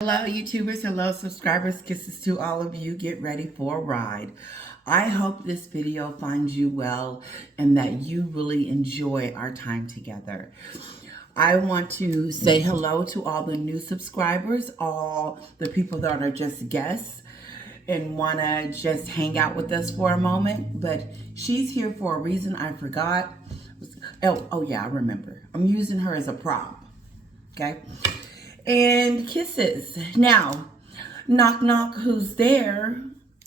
Hello, YouTubers. Hello, subscribers. Kisses to all of you. Get ready for a ride. I hope this video finds you well and that you really enjoy our time together. I want to say hello to all the new subscribers, all the people that are just guests and want to just hang out with us for a moment. But she's here for a reason. I forgot. Oh yeah, I remember. I'm using her as a prop. Okay. And kisses. Now, knock knock, who's there?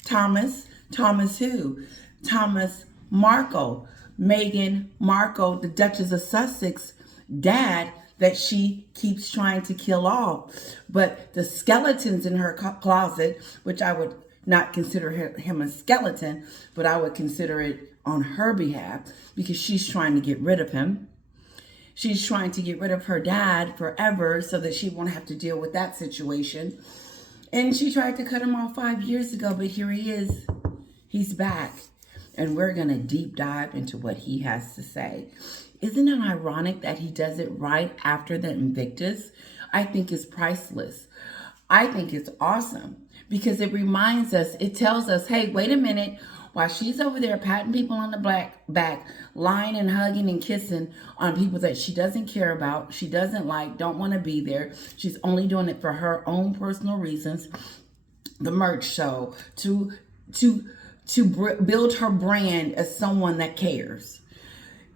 Thomas. Thomas who? Thomas Markle. Meghan Markle, the Duchess of Sussex dad that she keeps trying to kill off. But the skeletons in her closet, which I would not consider him a skeleton, but I would consider it on her behalf because she's trying to get rid of him. She's trying to get rid of her dad forever so that she won't have to deal with that situation. And she tried to cut him off 5 years ago, but here he is. He's back. And we're going to deep dive into what he has to say. Isn't it ironic that he does it right after the Invictus? I think it's priceless. I think it's awesome because it reminds us, it tells us, hey, wait a minute. While she's over there patting people on the back, lying and hugging and kissing on people that she doesn't care about, she doesn't like, don't want to be there. She's only doing it for her own personal reasons. The merch show to build her brand as someone that cares.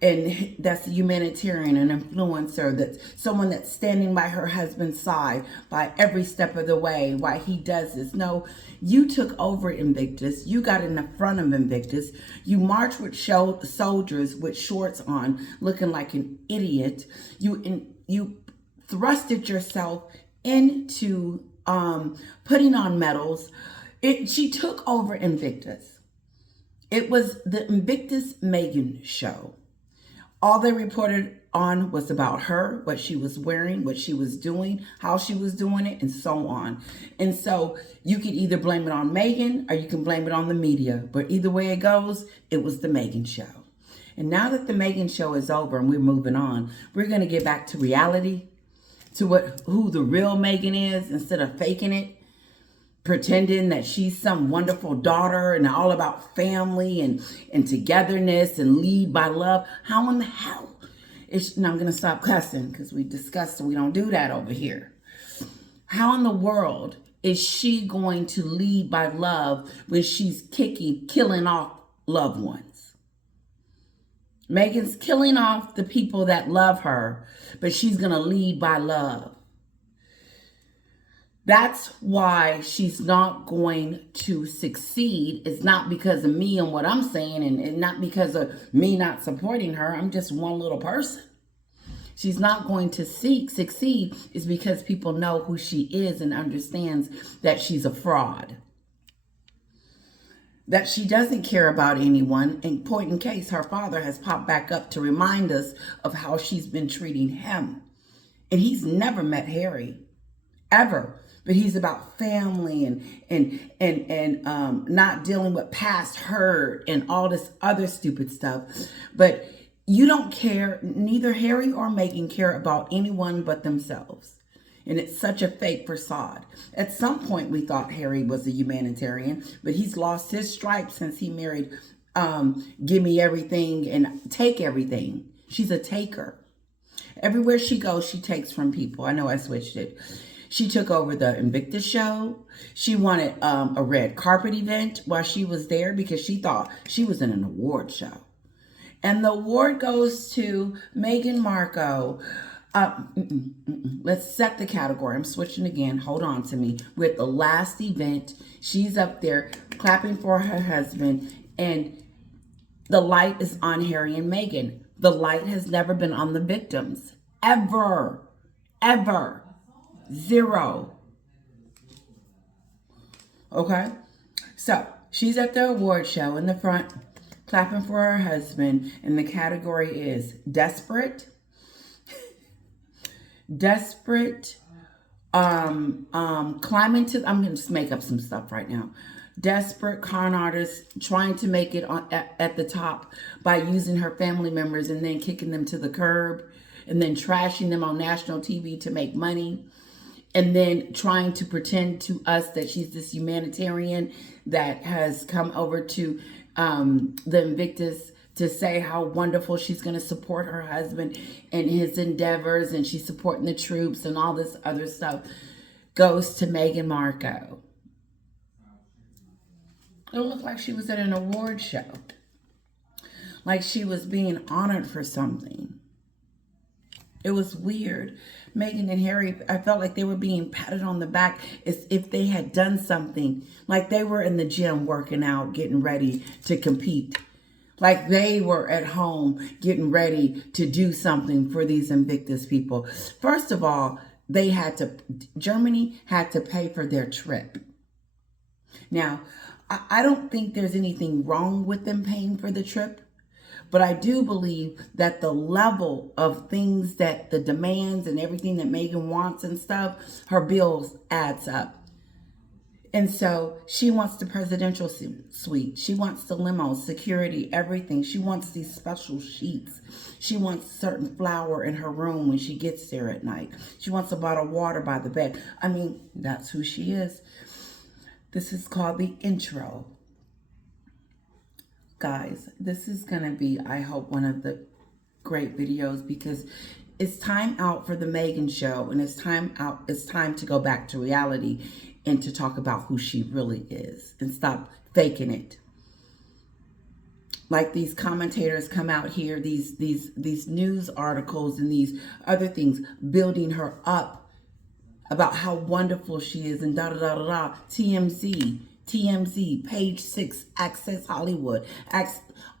And that's a humanitarian, an influencer, that's someone that's standing by her husband's side by every step of the way while he does this. No, you took over Invictus. You got in the front of Invictus. You marched with soldiers with shorts on, looking like an idiot. You thrusted yourself into putting on medals. She took over Invictus. It was the Invictus Meghan show. All they reported on was about her, what she was wearing, what she was doing, how she was doing it, and so on. And so you could either blame it on Meghan or you can blame it on the media. But either way it goes, it was the Meghan show. And now that the Meghan show is over and we're moving on, we're going to get back to reality, to who the real Meghan is instead of faking it, pretending that she's some wonderful daughter and all about family and togetherness and lead by love. How in the hell is, now I'm going to stop cussing because we discussed we don't do that over here. How in the world is she going to lead by love when she's killing off loved ones? Meghan's killing off the people that love her, but she's going to lead by love. That's why she's not going to succeed. It's not because of me and what I'm saying and not because of me not supporting her. I'm just one little person. She's not going to succeed is because people know who she is and understands that she's a fraud. That she doesn't care about anyone. And point in case, her father has popped back up to remind us of how she's been treating him. And he's never met Harry, ever. But he's about family and not dealing with past hurt and all this other stupid stuff. But you don't care, neither Harry or Meghan care about anyone but themselves. And it's such a fake facade. At some point, we thought Harry was a humanitarian, but he's lost his stripes since he married give me everything and take everything. She's a taker. Everywhere she goes, she takes from people. I know I switched it. She took over the Invictus show. She wanted a red carpet event while she was there because she thought she was in an award show. And the award goes to Meghan Markle. Let's set the category. I'm switching again. Hold on to me. We're at the last event. She's up there clapping for her husband. And the light is on Harry and Meghan. The light has never been on the victims. Ever. Ever. Zero. Okay? So, she's at the award show in the front, clapping for her husband, and the category is desperate, climbing to, I'm going to just make up some stuff right now. Desperate con artist trying to make it at the top by using her family members and then kicking them to the curb and then trashing them on national TV to make money. and then trying to pretend to us that she's this humanitarian that has come over to the Invictus to say how wonderful she's going to support her husband and his endeavors, and she's supporting the troops and all this other stuff, goes to Meghan Markle. It looked like she was at an award show, like she was being honored for something. It was weird. Meghan and Harry, I felt like they were being patted on the back as if they had done something, like they were in the gym working out, getting ready to compete. Like they were at home getting ready to do something for these Invictus people. First of all, Germany had to pay for their trip. Now, I don't think there's anything wrong with them paying for the trip, but I do believe that the level of things that the demands and everything that Meghan wants and stuff, her bills adds up. And so she wants the presidential suite. She wants the limo, security, everything. She wants these special sheets. She wants certain flour in her room when she gets there at night. She wants a bottle of water by the bed. I mean, that's who she is. This is called the intro. Guys, this is going to be, I hope, one of the great videos, because it's time out for the Meghan show, and it's time to go back to reality and to talk about who she really is and stop faking it. Like these commentators come out here, these news articles and these other things building her up about how wonderful she is and da-da-da-da-da. TMZ, Page 6, Access Hollywood.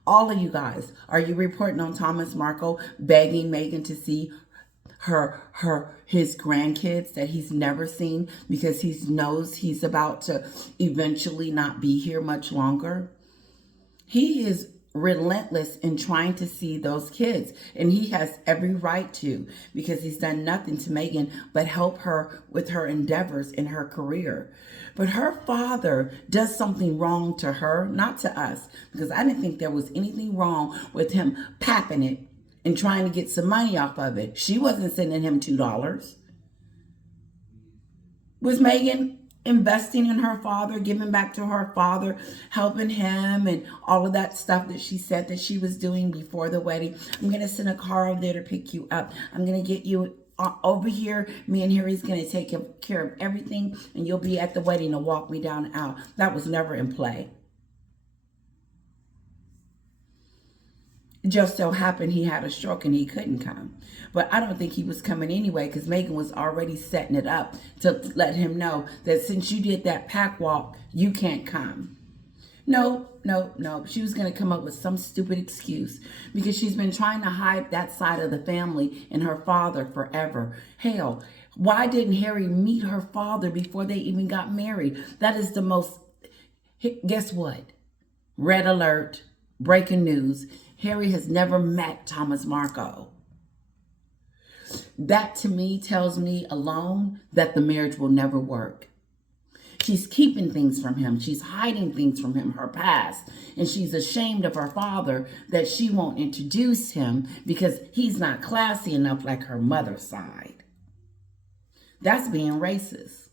All of you guys, are you reporting on Thomas Markle begging Meghan to see his grandkids that he's never seen because he knows he's about to eventually not be here much longer? He is relentless in trying to see those kids, and he has every right to, because he's done nothing to Meghan but help her with her endeavors in her career. But her father does something wrong to her, not to us, because I didn't think there was anything wrong with him papping it and trying to get some money off of it. She wasn't sending him $2. Was Meghan investing in her father, giving back to her father, helping him, and all of that stuff that she said that she was doing before the wedding? I'm going to send a car over there to pick you up. I'm going to get you over here. Me and Harry's going to take care of everything, and you'll be at the wedding to walk me down the aisle. That was never in play. It just so happened he had a stroke and he couldn't come. But I don't think he was coming anyway, because Meghan was already setting it up to let him know that since you did that pack walk, you can't come. No. She was going to come up with some stupid excuse, because she's been trying to hide that side of the family and her father forever. Hell, why didn't Harry meet her father before they even got married? That is the most... Guess what? Red alert. Breaking news. Harry has never met Thomas Markle. That to me tells me alone that the marriage will never work. She's keeping things from him. She's hiding things from him, her past. And she's ashamed of her father that she won't introduce him because he's not classy enough like her mother's side. That's being racist.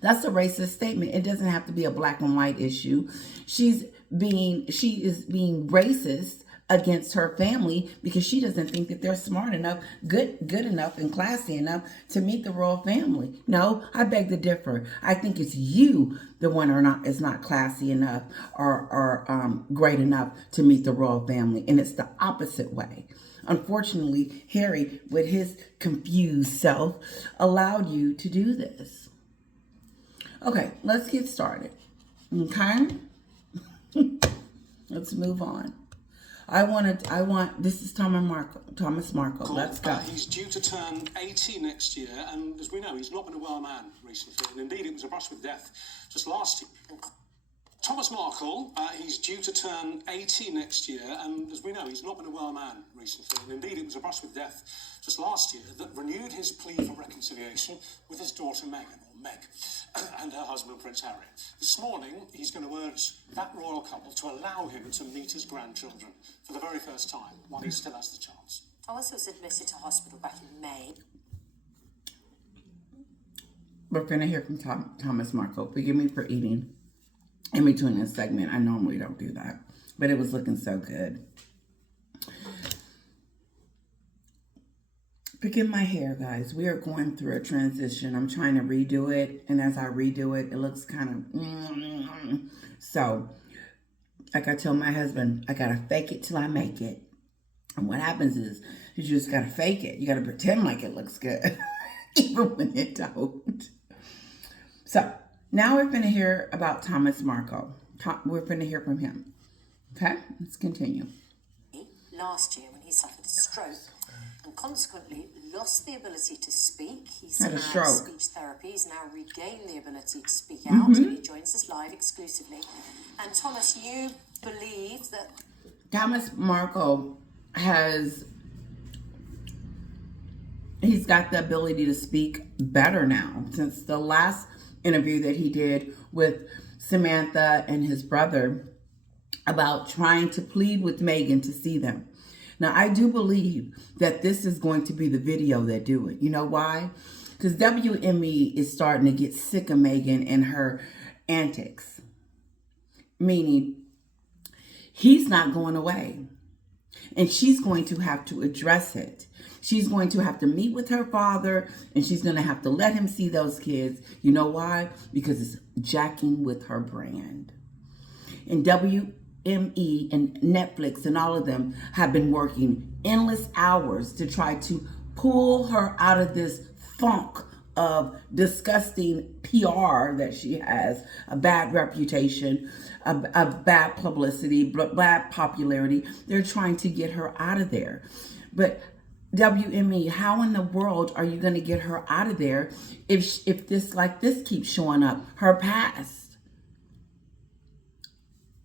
That's a racist statement. It doesn't have to be a black and white issue. She is being racist against her family because she doesn't think that they're smart enough, good enough, and classy enough to meet the royal family. No, I beg to differ. I think it's you, the one is not classy enough or great enough to meet the royal family, and it's the opposite way. Unfortunately, Harry, with his confused self, allowed you to do this. Okay, let's get started. Okay? Let's move on. This is Thomas Markle. Let's go. He's due to turn 80 next year, and as we know, he's not been a well man recently, and indeed it was a brush with death just last year. Thomas Markle, he's due to turn 80 next year, and as we know, he's not been a well man recently, and indeed it was a brush with death just last year that renewed his plea for reconciliation with his daughter Meghan, or Meg, and her husband Prince Harry. This morning, he's going to urge that royal couple to allow him to meet his grandchildren for the very first time, while he still has the chance. Thomas was admitted to hospital back in May. We're going to hear from Thomas Markle. Forgive me for eating in between this segment. I normally don't do that, but it was looking so good. Forgive my hair, guys. We are going through a transition. I'm trying to redo it, and as I redo it, it looks kind of... So, like I tell my husband, I got to fake it till I make it. And what happens is, you just got to fake it. You got to pretend like it looks good, even when it don't. So, now we're going to hear about Thomas Markle. We're going to hear from him. Okay, let's continue. Last year, when he suffered a stroke and consequently lost the ability to speak, he's had a stroke. Speech therapy. He's now regained the ability to speak out, and he joins us live exclusively. And Thomas, you believe that Thomas Markle he's got the ability to speak better now since the last interview that he did with Samantha and his brother about trying to plead with Meghan to see them. Now, I do believe that this is going to be the video that do it. You know why? Because WME is starting to get sick of Meghan and her antics. Meaning, he's not going away. And she's going to have to address it. She's going to have to meet with her father, and she's going to have to let him see those kids. You know why? Because it's jacking with her brand. And WME and Netflix and all of them have been working endless hours to try to pull her out of this funk of disgusting PR that she has, a bad reputation, a bad publicity, bad popularity. They're trying to get her out of there. But WME, how in the world are you going to get her out of there if this keeps showing up? Her past,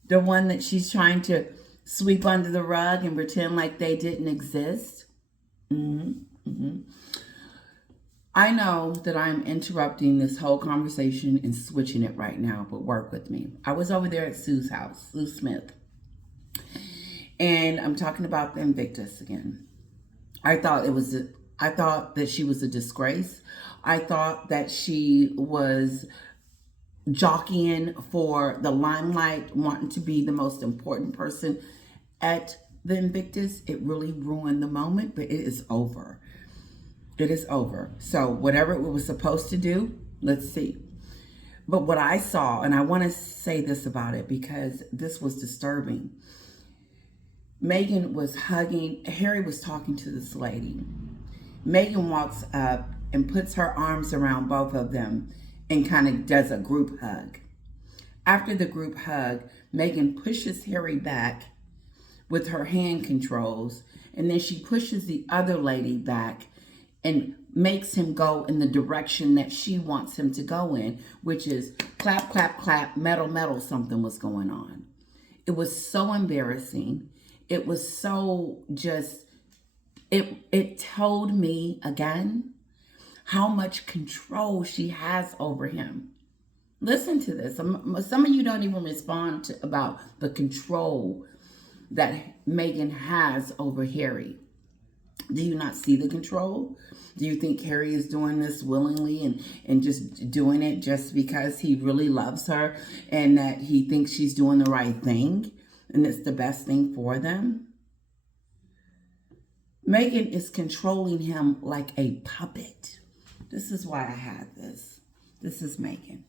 the one that she's trying to sweep under the rug and pretend like they didn't exist. I know that I'm interrupting this whole conversation and switching it right now, but work with me. I was over there at Sue's house, Sue Smith, and I'm talking about the Invictus again. I thought that she was a disgrace. I thought that she was jockeying for the limelight, wanting to be the most important person at the Invictus. It really ruined the moment, but it is over. It is over. So whatever it was supposed to do, let's see. But what I saw, and I want to say this about it because this was disturbing. Meghan was hugging, Harry was talking to this lady. Meghan walks up and puts her arms around both of them and kind of does a group hug. After the group hug, Meghan pushes Harry back with her hand controls, and then she pushes the other lady back and makes him go in the direction that she wants him to go in, which is clap, clap, clap, metal, metal, something was going on. It was so embarrassing. It was so just, it told me again how much control she has over him. Listen to this. Some of you don't even respond about the control that Meghan has over Harry. Do you not see the control? Do you think Harry is doing this willingly and just doing it just because he really loves her and that he thinks she's doing the right thing and it's the best thing for them? Meghan is controlling him like a puppet. This is why I had this. This is Meghan.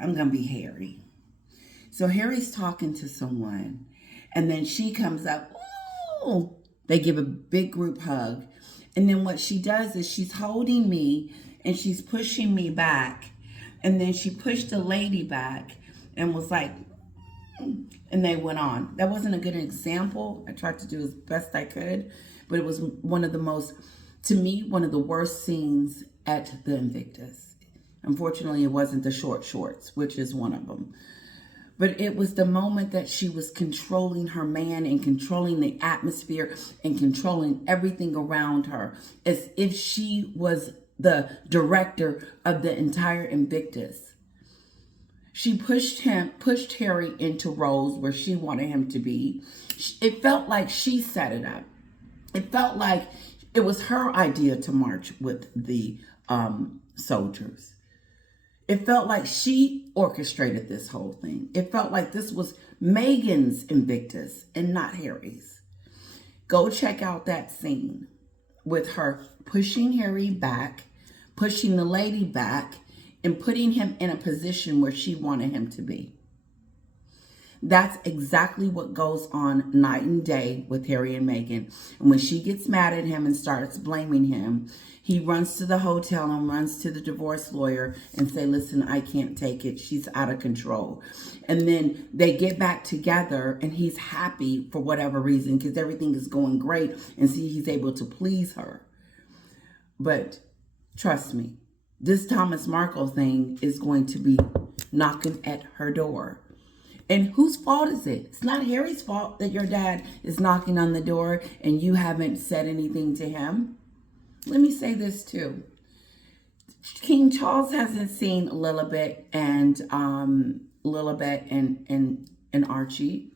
I'm going to be Harry. So Harry's talking to someone and then she comes up. Ooh! They give a big group hug. And then what she does is she's holding me and she's pushing me back. And then she pushed the lady back and was like, and they went on. That wasn't a good example. I tried to do as best I could, but it was one of the most, to me, one of the worst scenes at the Invictus. Unfortunately, it wasn't the shorts, which is one of them. But it was the moment that she was controlling her man and controlling the atmosphere and controlling everything around her as if she was the director of the entire Invictus. She pushed Harry into roles where she wanted him to be. It felt like she set it up. It felt like it was her idea to march with the soldiers. It felt like she orchestrated this whole thing. It felt like this was Meghan's Invictus and not Harry's. Go check out that scene with her pushing Harry back, pushing the lady back, and putting him in a position where she wanted him to be. That's exactly what goes on night and day with Harry and Meghan. And when she gets mad at him and starts blaming him, he runs to the hotel and runs to the divorce lawyer and say, listen, I can't take it. She's out of control. And then they get back together and he's happy for whatever reason because everything is going great and see he's able to please her. But trust me, this Thomas Markle thing is going to be knocking at her door. And whose fault is it? It's not Harry's fault that your dad is knocking on the door and you haven't said anything to him. Let me say this too. King Charles hasn't seen Lilibet and Archie.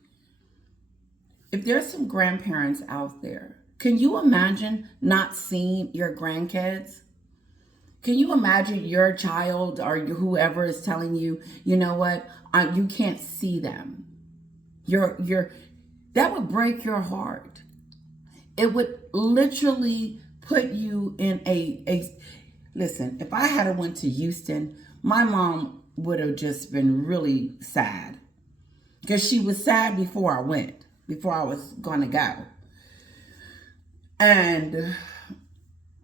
If there's some grandparents out there, can you imagine not seeing your grandkids? Can you imagine your child or whoever is telling you, you know what, you can't see them? That would break your heart. It would literally put you in listen, if I had went to Houston, my mom would have just been really sad. Because she was sad before I went, before I was going to go. And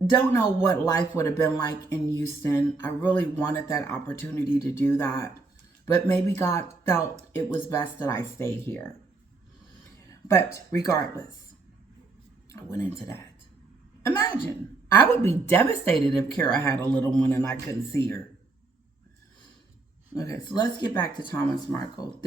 don't know what life would have been like in Houston. I really wanted that opportunity to do that. But maybe God felt it was best that I stayed here. But regardless, I went into that. Imagine, I would be devastated if Kara had a little one and I couldn't see her. Okay, so let's get back to Thomas Markle.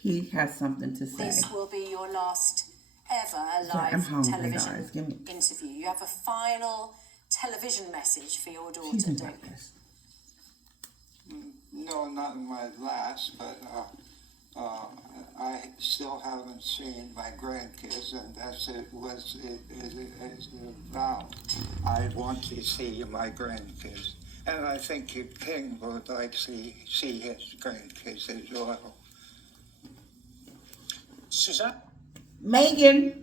He has something to say. This will be your last ever Sorry, I'm live hungry, television guys. interview. You have a final television message for your daughter, She's in don't you? breakfast. No, not in my last, but I still haven't seen my grandkids, and that's it was a vow. I want to see my grandkids, and I think King would like to see his grandkids as well. Suzanne? Meghan.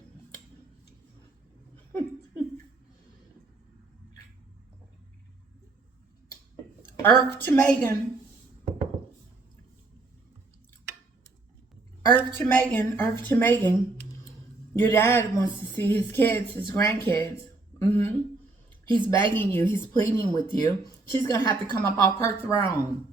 Earth to Meghan. Earth to Meghan. Earth to Meghan. Your dad wants to see his kids, his grandkids. He's begging you. He's pleading with you. She's going to have to come up off her throne.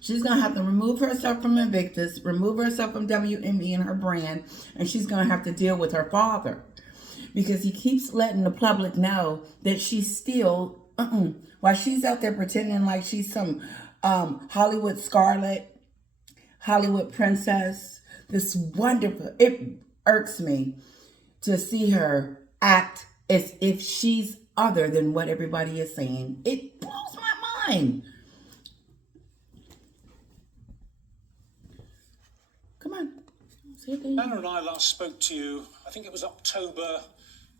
She's going to have to remove herself from Invictus, remove herself from WME and her brand, and she's going to have to deal with her father. Because he keeps letting the public know that she's still, while she's out there pretending like she's some Hollywood Scarlet, Hollywood princess, this wonderful, it irks me to see her act as if she's other than what everybody is saying. It blows my mind. Come on. Anna and I last spoke to you, I think it was October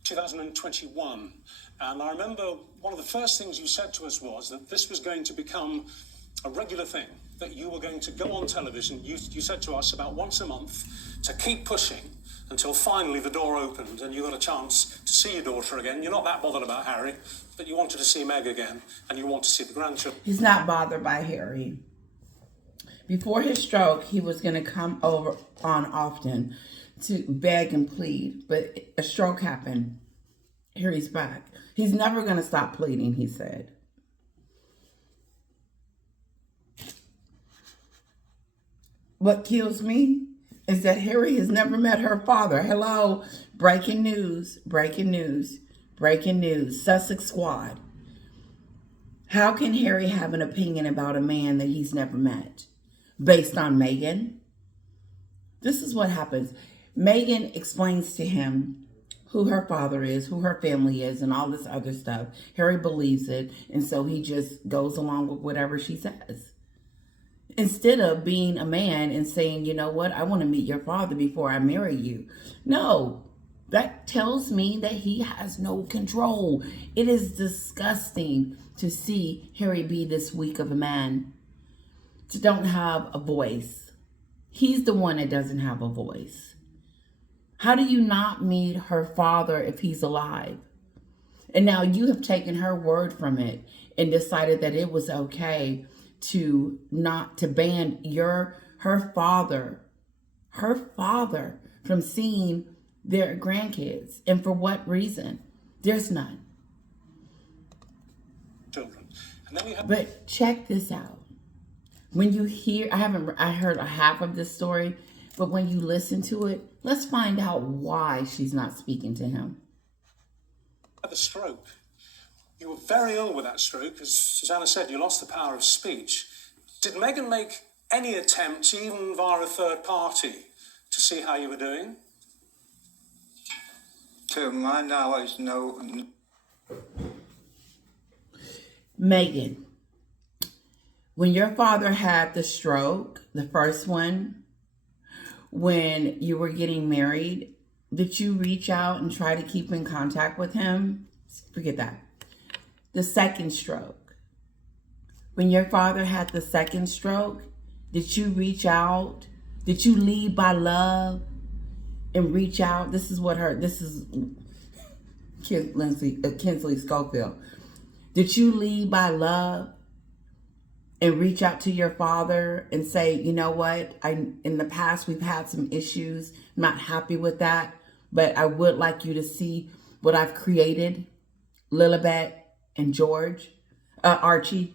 2021. And I remember one of the first things you said to us was that this was going to become a regular thing, that you were going to go on television. You said to us about once a month to keep pushing until finally the door opened and you got a chance to see your daughter again. You're not that bothered about Harry, but you wanted to see Meg again and you want to see the grandchildren. He's not bothered by Harry. Before his stroke, he was going to come over on often to beg and plead, but a stroke happened. Harry's back. He's never going to stop pleading, he said. What kills me is that Harry has never met her father. Hello, breaking news, breaking news, breaking news. Sussex Squad. How can Harry have an opinion about a man that he's never met? Based on Meghan? This is what happens. Meghan explains to him who her father is, who her family is, and all this other stuff. Harry believes it, and so he just goes along with whatever she says. Instead of being a man and saying, you know what, I want to meet your father before I marry you. No, That tells me that he has no control. It is disgusting to see Harry be this weak of a man, to don't have a voice. He's the one that doesn't have a voice. How do you not meet her father if he's alive? And now you have taken her word from it and decided that it was okay to not to ban her father from seeing their grandkids. And for what reason? There's none. Children. And then we have... But check this out. When you hear, I heard a half of this story, but when you listen to it, let's find out why she's not speaking to him. The stroke. You were very ill with that stroke. As Susanna said, you lost the power of speech. Did Meghan make any attempts, even via a third party, to see how you were doing? To my knowledge, no. Meghan, when your father had the stroke, the first one, when you were getting married, did you reach out and try to keep in contact with him? Forget that. The second stroke. When your father had the second stroke, did you reach out? Did you lead by love and reach out? This is Kinsley Schofield. Did you lead by love and reach out to your father and say, you know what? In the past, we've had some issues. I'm not happy with that, but I would like you to see what I've created. Lilibet and Archie.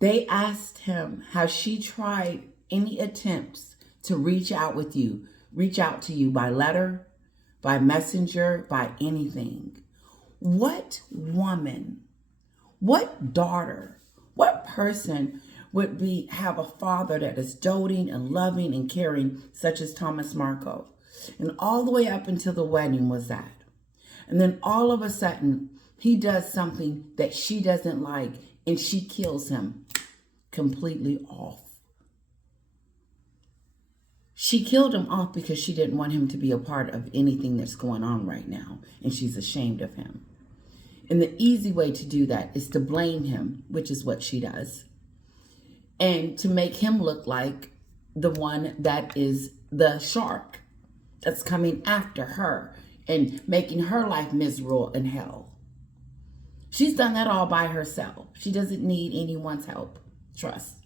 They asked him, has she tried any attempts to reach out to you by letter, by messenger, by anything? What woman, what daughter, what person would have a father that is doting and loving and caring, such as Thomas Markle? And all the way up until the wedding was that. And then all of a sudden, he does something that she doesn't like, and she kills him completely off. She killed him off because she didn't want him to be a part of anything that's going on right now, and she's ashamed of him. And the easy way to do that is to blame him, which is what she does, and to make him look like the one that is the shark that's coming after her and making her life miserable in hell. She's done that all by herself. She doesn't need anyone's help. Trust.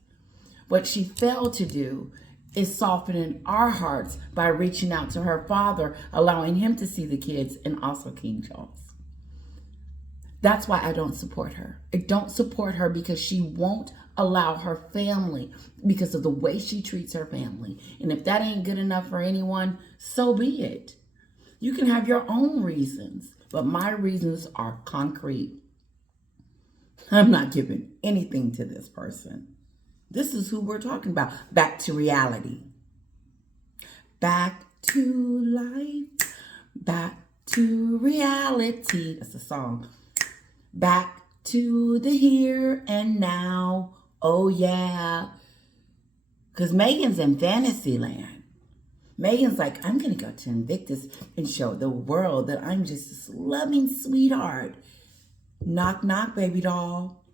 What she failed to do is soften our hearts by reaching out to her father, allowing him to see the kids, and also King Charles. That's why I don't support her. I don't support her because she won't allow her family, because of the way she treats her family. And if that ain't good enough for anyone, so be it. You can have your own reasons, but my reasons are concrete. I'm not giving anything to this person. This is who we're talking about. Back to reality. Back to life. Back to reality. That's a song. Back to the here and now. Oh, yeah. Because Meghan's in fantasy land. Meghan's like, I'm going to go to Invictus and show the world that I'm just this loving sweetheart. Knock, knock, baby doll.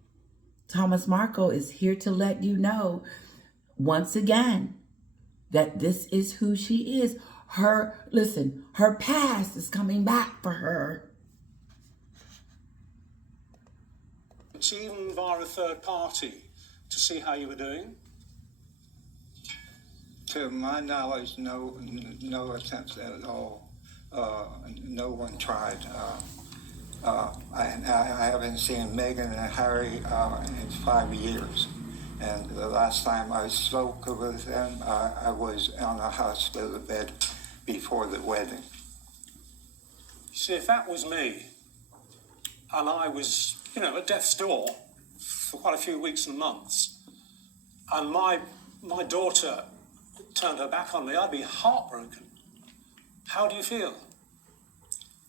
Thomas Markle is here to let you know, once again, that this is who she is. Her past is coming back for her. Even via a third party to see how you were doing? To my knowledge, no attempts at all. No one tried. I haven't seen Meghan and Harry in 5 years. And the last time I spoke with them, I was on a hospital bed before the wedding. See, if that was me, and I was, at death's door for quite a few weeks and months, and my daughter turned her back on me, I'd be heartbroken. How do you feel?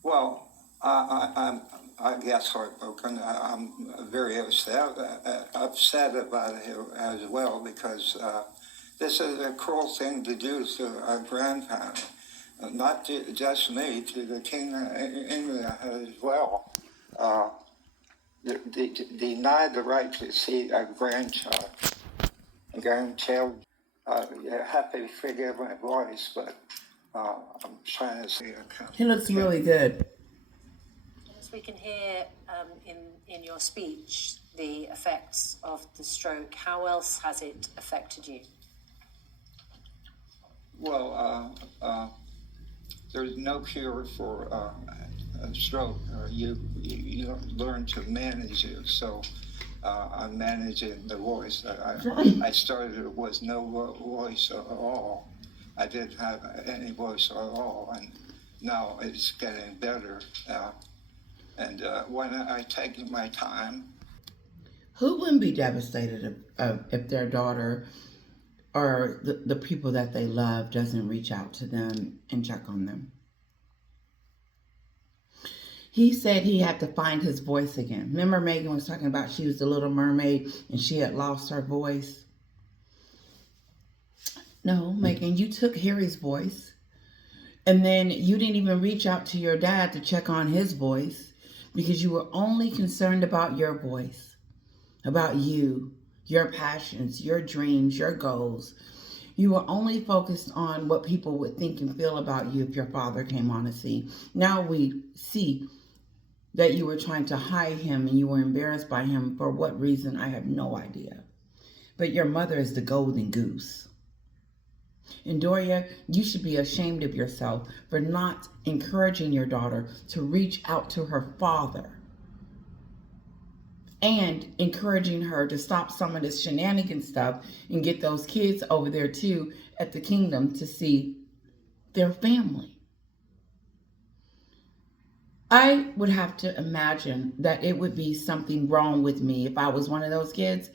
Well, I guess heartbroken. I'm very upset about it as well, because this is a cruel thing to do to our grandparent. not just me, to the King of England as well. Denied the right to see a grandchild. You have to forgive my voice, but I'm trying to see a He looks really good. As we can hear in your speech, the effects of the stroke, how else has it affected you? Well, there's no cure for a stroke. You learn to manage it. So I'm managing the voice. I started with no voice at all. I didn't have any voice at all, and now it's getting better. And when I take my time. Who wouldn't be devastated if their daughter or the people that they love doesn't reach out to them and check on them? He said he had to find his voice again. Remember Meghan was talking about she was the Little Mermaid and she had lost her voice? No, Meghan, you took Harry's voice. And then you didn't even reach out to your dad to check on his voice because you were only concerned about your voice, about you, your passions, your dreams, your goals. You were only focused on what people would think and feel about you if your father came on the scene. Now we see that you were trying to hide him and you were embarrassed by him. For what reason, I have no idea. But your mother is the golden goose. And Doria, you should be ashamed of yourself for not encouraging your daughter to reach out to her father and encouraging her to stop some of this shenanigan stuff and get those kids over there too at the kingdom to see their family. I would have to imagine that it would be something wrong with me if I was one of those kids.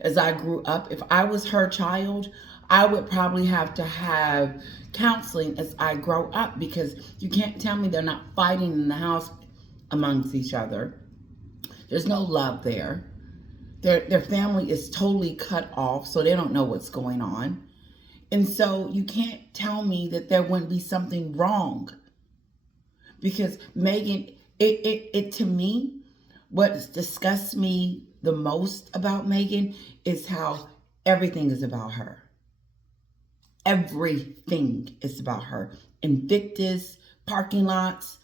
As I grew up, if I was her child, I would probably have to have counseling as I grow up, because you can't tell me they're not fighting in the house amongst each other. There's no love there. Their family is totally cut off, so they don't know what's going on. And so you can't tell me that there wouldn't be something wrong. Because Meghan, it to me, what disgusts me the most about Meghan is how everything is about her. Everything is about her. Invictus, parking lots,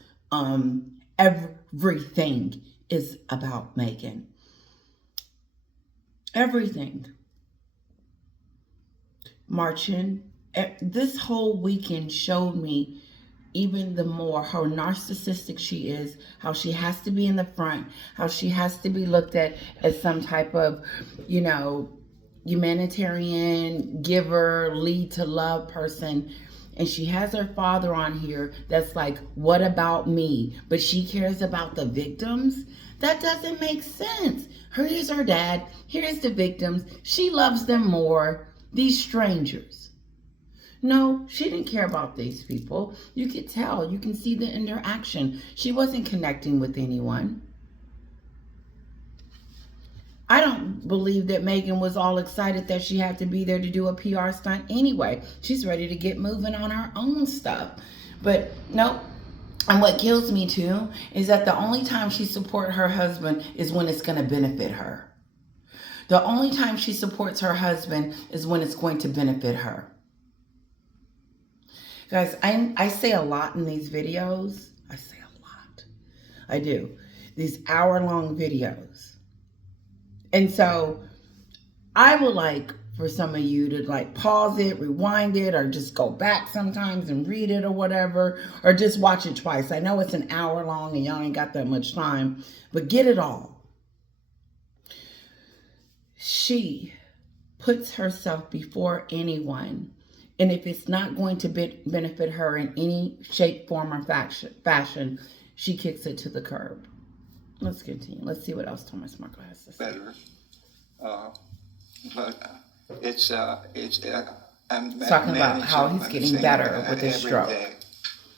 everything is about Meghan. Everything. Marching. This whole weekend showed me even the more how narcissistic she is, how she has to be in the front, how she has to be looked at as some type of, humanitarian, giver, lead to love person. And she has her father on here that's like, what about me? But she cares about the victims? That doesn't make sense. Here's her dad. Here's the victims. She loves them more. These strangers. No, she didn't care about these people. You could tell. You can see the interaction. She wasn't connecting with anyone. I don't believe that Meghan was all excited that she had to be there to do a PR stunt anyway. She's ready to get moving on her own stuff. But nope. And what kills me too is that the only time she supports her husband is when it's going to benefit her. The only time she supports her husband is when it's going to benefit her. Guys, I say a lot in these videos. I say a lot. I do. These hour-long videos. And so I would like for some of you to pause it, rewind it, or just go back sometimes and read it or whatever, or just watch it twice. I know it's an hour long and y'all ain't got that much time, but get it all. She puts herself before anyone. And if it's not going to benefit her in any shape, form, or fashion, she kicks it to the curb. Let's continue. Let's see what else Thomas Markle has to say. Better, but it's I'm talking about how he's getting better with his stroke.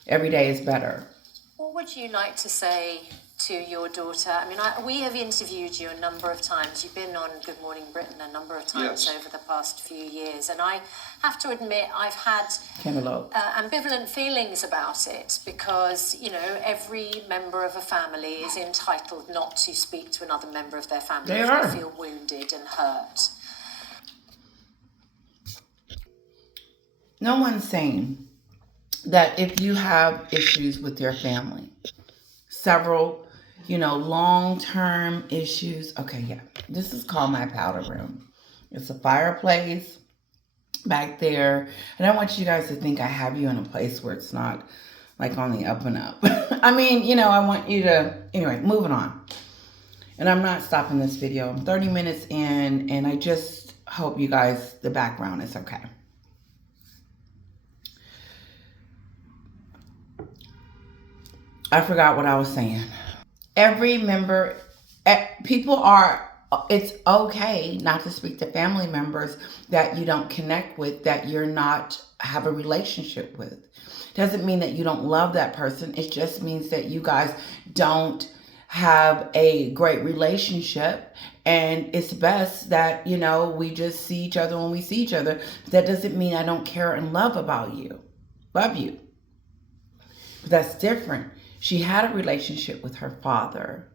Every day is better. What would you like to say to your daughter? I mean, we have interviewed you a number of times. You've been on Good Morning Britain a number of times over the past few years. And I have to admit, I've had ambivalent feelings about it because, you know, every member of a family is entitled not to speak to another member of their family if they feel wounded and hurt. No one's saying that if you have issues with your family, several, you know, long-term issues. Okay, yeah, this is called my powder room. It's a fireplace back there. And I want you guys to think I have you in a place where it's not like on the up and up. I mean, you know, I want you to, anyway, moving on. And I'm not stopping this video. I'm 30 minutes in, and I just hope you guys, the background is okay. I forgot what I was saying. Every member, people are, it's okay not to speak to family members that you don't connect with, that you're not have a relationship with. Doesn't mean that you don't love that person. It just means that you guys don't have a great relationship, and it's best that, you know, we just see each other when we see each other. That doesn't mean I don't care and love about you. Love you. But that's different. She had a relationship with her father.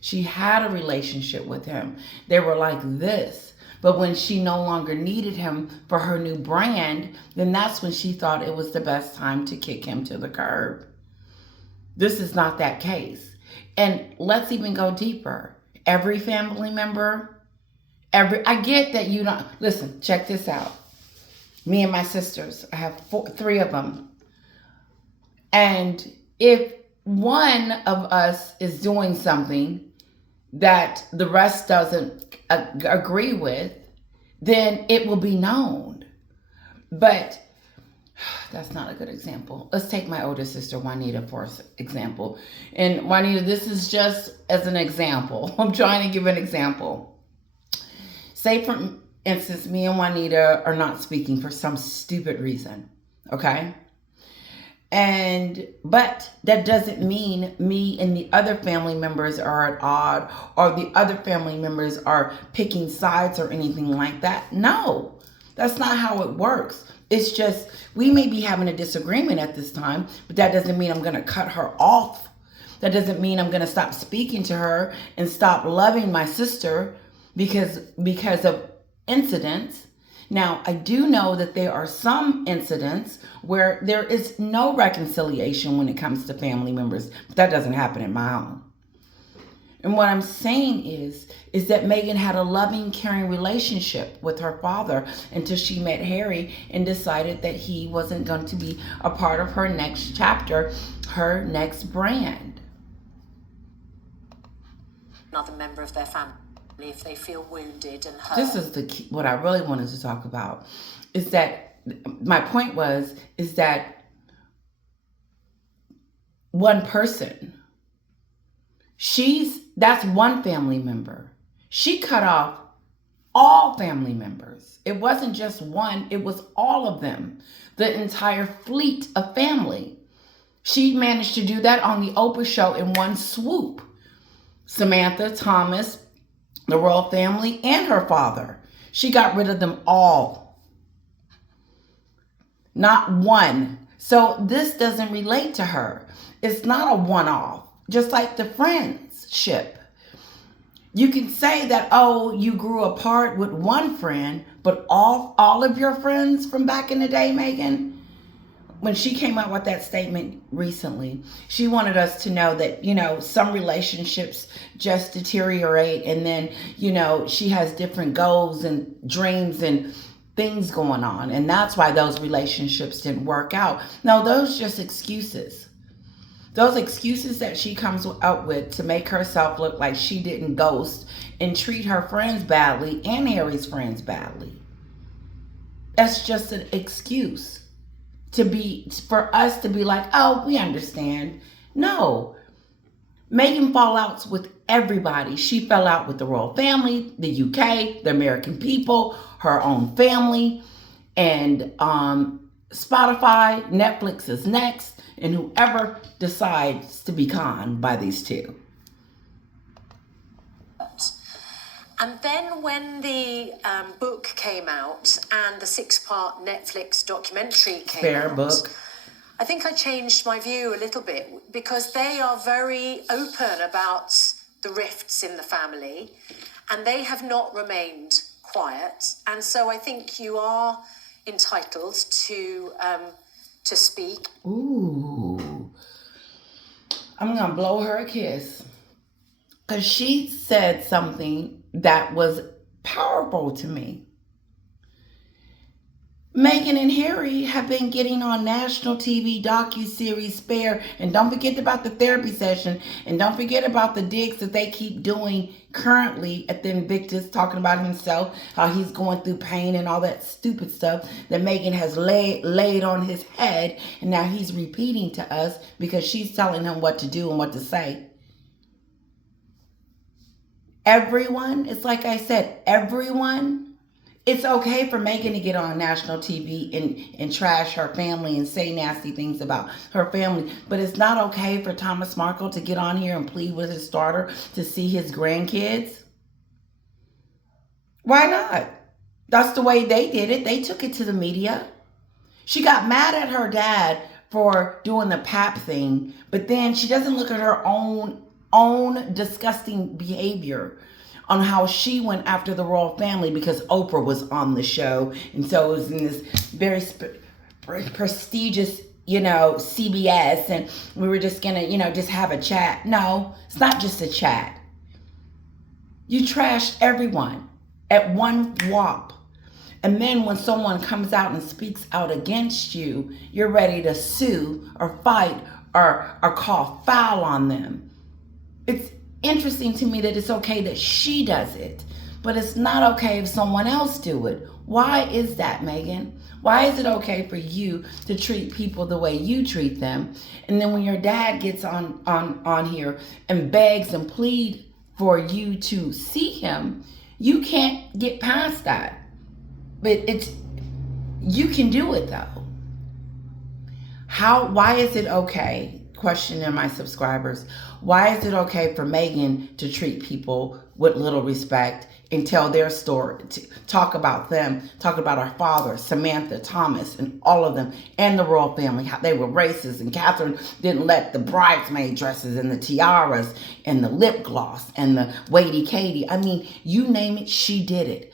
She had a relationship with him. They were like this. But when she no longer needed him for her new brand, then that's when she thought it was the best time to kick him to the curb. This is not that case. And let's even go deeper. Every family member, I get that you don't, listen, check this out. Me and my sisters, I have three of them. And if one of us is doing something that the rest doesn't agree with, then it will be known. But that's not a good example. Let's take my older sister, Juanita, for example. And Juanita, this is just as an example. I'm trying to give an example. Say, for instance, me and Juanita are not speaking for some stupid reason, okay? But that doesn't mean me and the other family members are at odds, or the other family members are picking sides or anything like that. No, that's not how it works. It's just, we may be having a disagreement at this time, but that doesn't mean I'm going to cut her off. That doesn't mean I'm going to stop speaking to her and stop loving my sister because of incidents. Now, I do know that there are some incidents where there is no reconciliation when it comes to family members, but that doesn't happen in my home. And what I'm saying is that Meghan had a loving, caring relationship with her father until she met Harry and decided that he wasn't going to be a part of her next chapter, her next brand. Another member of their family, if they feel wounded and hurt. This is the key, what I really wanted to talk about, is that my point is that one person, that's one family member. She cut off all family members. It wasn't just one, it was all of them. The entire fleet of family. She managed to do that on the Oprah show in one swoop. Samantha, Thomas, the royal family, and her father. She got rid of them all. Not one. So this doesn't relate to her. It's not a one-off. Just like the friendship. You can say that, oh, you grew apart with one friend, but all of your friends from back in the day, Meghan, when she came out with that statement recently, she wanted us to know that, you know, some relationships just deteriorate, and then, you know, she has different goals and dreams and things going on. And that's why those relationships didn't work out. No, those are just excuses. Those excuses that she comes up with to make herself look like she didn't ghost and treat her friends badly and Harry's friends badly. That's just an excuse for us to be like, oh, we understand. No. Meghan fallouts with everybody. She fell out with the royal family, the UK, the American people, her own family, and Spotify, Netflix is next, and whoever decides to be conned by these two. And then when the book came out and the 6-part Netflix documentary came out, I think I changed my view a little bit, because they are very open about the rifts in the family, and they have not remained quiet. And so I think you are entitled to speak. Ooh, I'm gonna blow her a kiss, because she said something that was powerful to me. Meghan and Harry have been getting on national TV docuseries Spare, and don't forget about the therapy session, and don't forget about the digs that they keep doing currently at the Invictus, talking about himself, how he's going through pain and all that stupid stuff that Meghan has laid on his head, and now he's repeating to us because she's telling him what to do and what to say. Everyone, it's like I said, everyone. It's okay for Meghan to get on national TV and trash her family and say nasty things about her family. But it's not okay for Thomas Markle to get on here and plead with his daughter to see his grandkids. Why not? That's the way they did it. They took it to the media. She got mad at her dad for doing the pap thing, but then she doesn't look at her own disgusting behavior on how she went after the royal family because Oprah was on the show. And so it was in this very prestigious, CBS, and we were just gonna, just have a chat. No, it's not just a chat. You trashed everyone at one whop. And then when someone comes out and speaks out against you, you're ready to sue or fight or call foul on them. It's interesting to me that it's okay that she does it, but it's not okay if someone else do it. Why is that, Meghan? Why is it okay for you to treat people the way you treat them, and then when your dad gets on here and begs and pleads for you to see him, you can't get past that? But you can do it though. Why is it okay? Questioning my subscribers. Why is it okay for Meghan to treat people with little respect and tell their story, to talk about them, talk about our father, Samantha, Thomas, and all of them, and the royal family, how they were racist, and Catherine didn't let the bridesmaid dresses and the tiaras and the lip gloss and the Wadey Katie. I mean, you name it, she did it.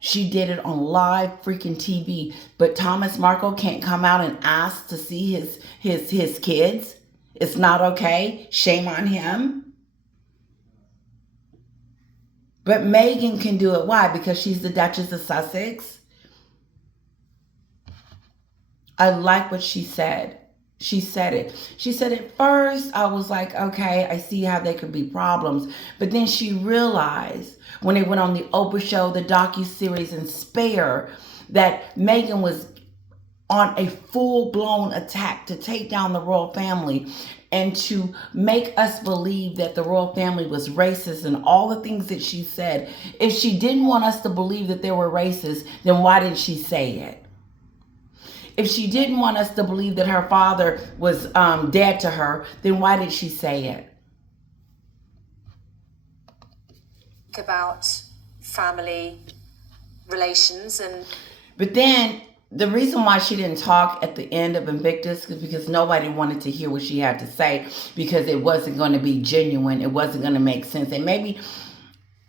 She did it on live freaking TV. But Thomas Markle can't come out and ask to see his kids. It's not okay. Shame on him. But Meghan can do it. Why? Because she's the Duchess of Sussex. I like what she said. She said it. She said at first, I was like, okay, I see how there could be problems. But then she realized when they went on the Oprah show, the docuseries and Spare, that Meghan was on a full-blown attack to take down the royal family and to make us believe that the royal family was racist and all the things that she said. If she didn't want us to believe that they were racist, then why didn't she say it? If she didn't want us to believe that her father was dead to her, then why did she say it? About family relations and... But then the reason why she didn't talk at the end of Invictus is because nobody wanted to hear what she had to say, because it wasn't going to be genuine. It wasn't going to make sense. And maybe,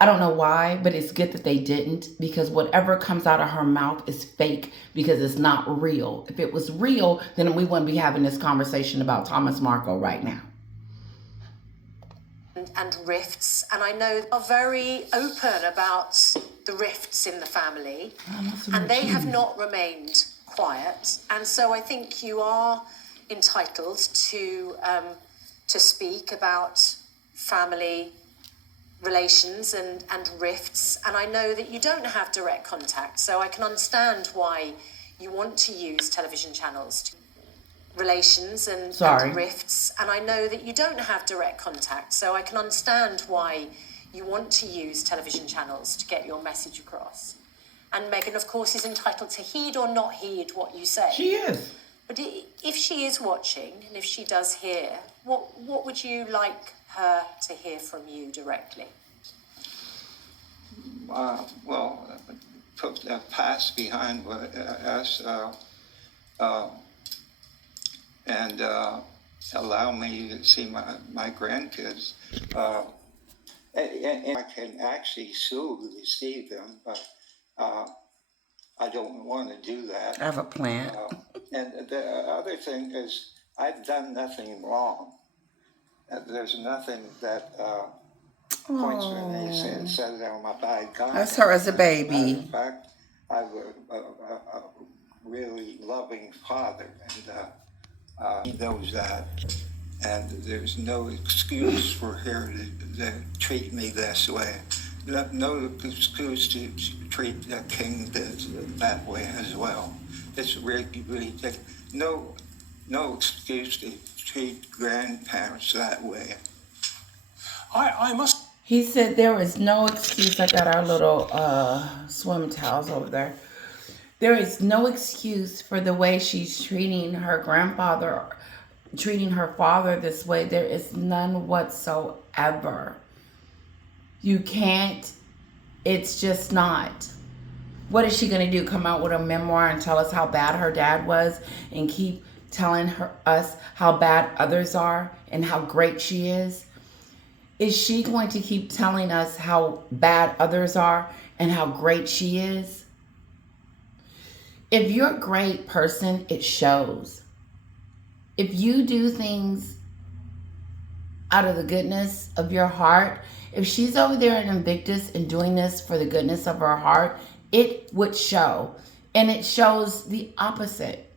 I don't know why, but it's good that they didn't, because whatever comes out of her mouth is fake, because it's not real. If it was real, then we wouldn't be having this conversation about Thomas Markle right now. And rifts, and I know are very open about the rifts in the family, and they have not remained quiet. And so I think you are entitled to speak about family relations and rifts. And I know that you don't have direct contact, so I can understand why you want to use television channels to relations and rifts, and I know that you don't have direct contact, so I can understand why you want to use television channels to get your message across. And Meghan, of course, is entitled to heed or not heed what you say. She is. But if she is watching, and if she does hear, what would you like her to hear from you directly? put the past behind us and allow me to see my grandkids. And I can actually sue to see them, but I don't want to do that. I have a plan. And the other thing is, I've done nothing wrong. There's nothing that points to me and says I'm a bad guy. That's her as a baby. In fact, I was a really loving father, and he knows that. And there's no excuse for her to treat me this way. No excuse to treat the king that way as well. It's really no excuse to treat grandparents that way. I must. He said there is no excuse. I got our little swim towels over there. There is no excuse for the way she's treating her grandfather, treating her father this way. There is none whatsoever. You can't. It's just not. What is she going to do? Come out with a memoir and tell us how bad her dad was and keep telling us how bad others are and how great she is? Is she going to keep telling us how bad others are and how great she is? If you're a great person, it shows. If you do things out of the goodness of your heart, if she's over there at Invictus and doing this for the goodness of her heart, it would show. And it shows the opposite.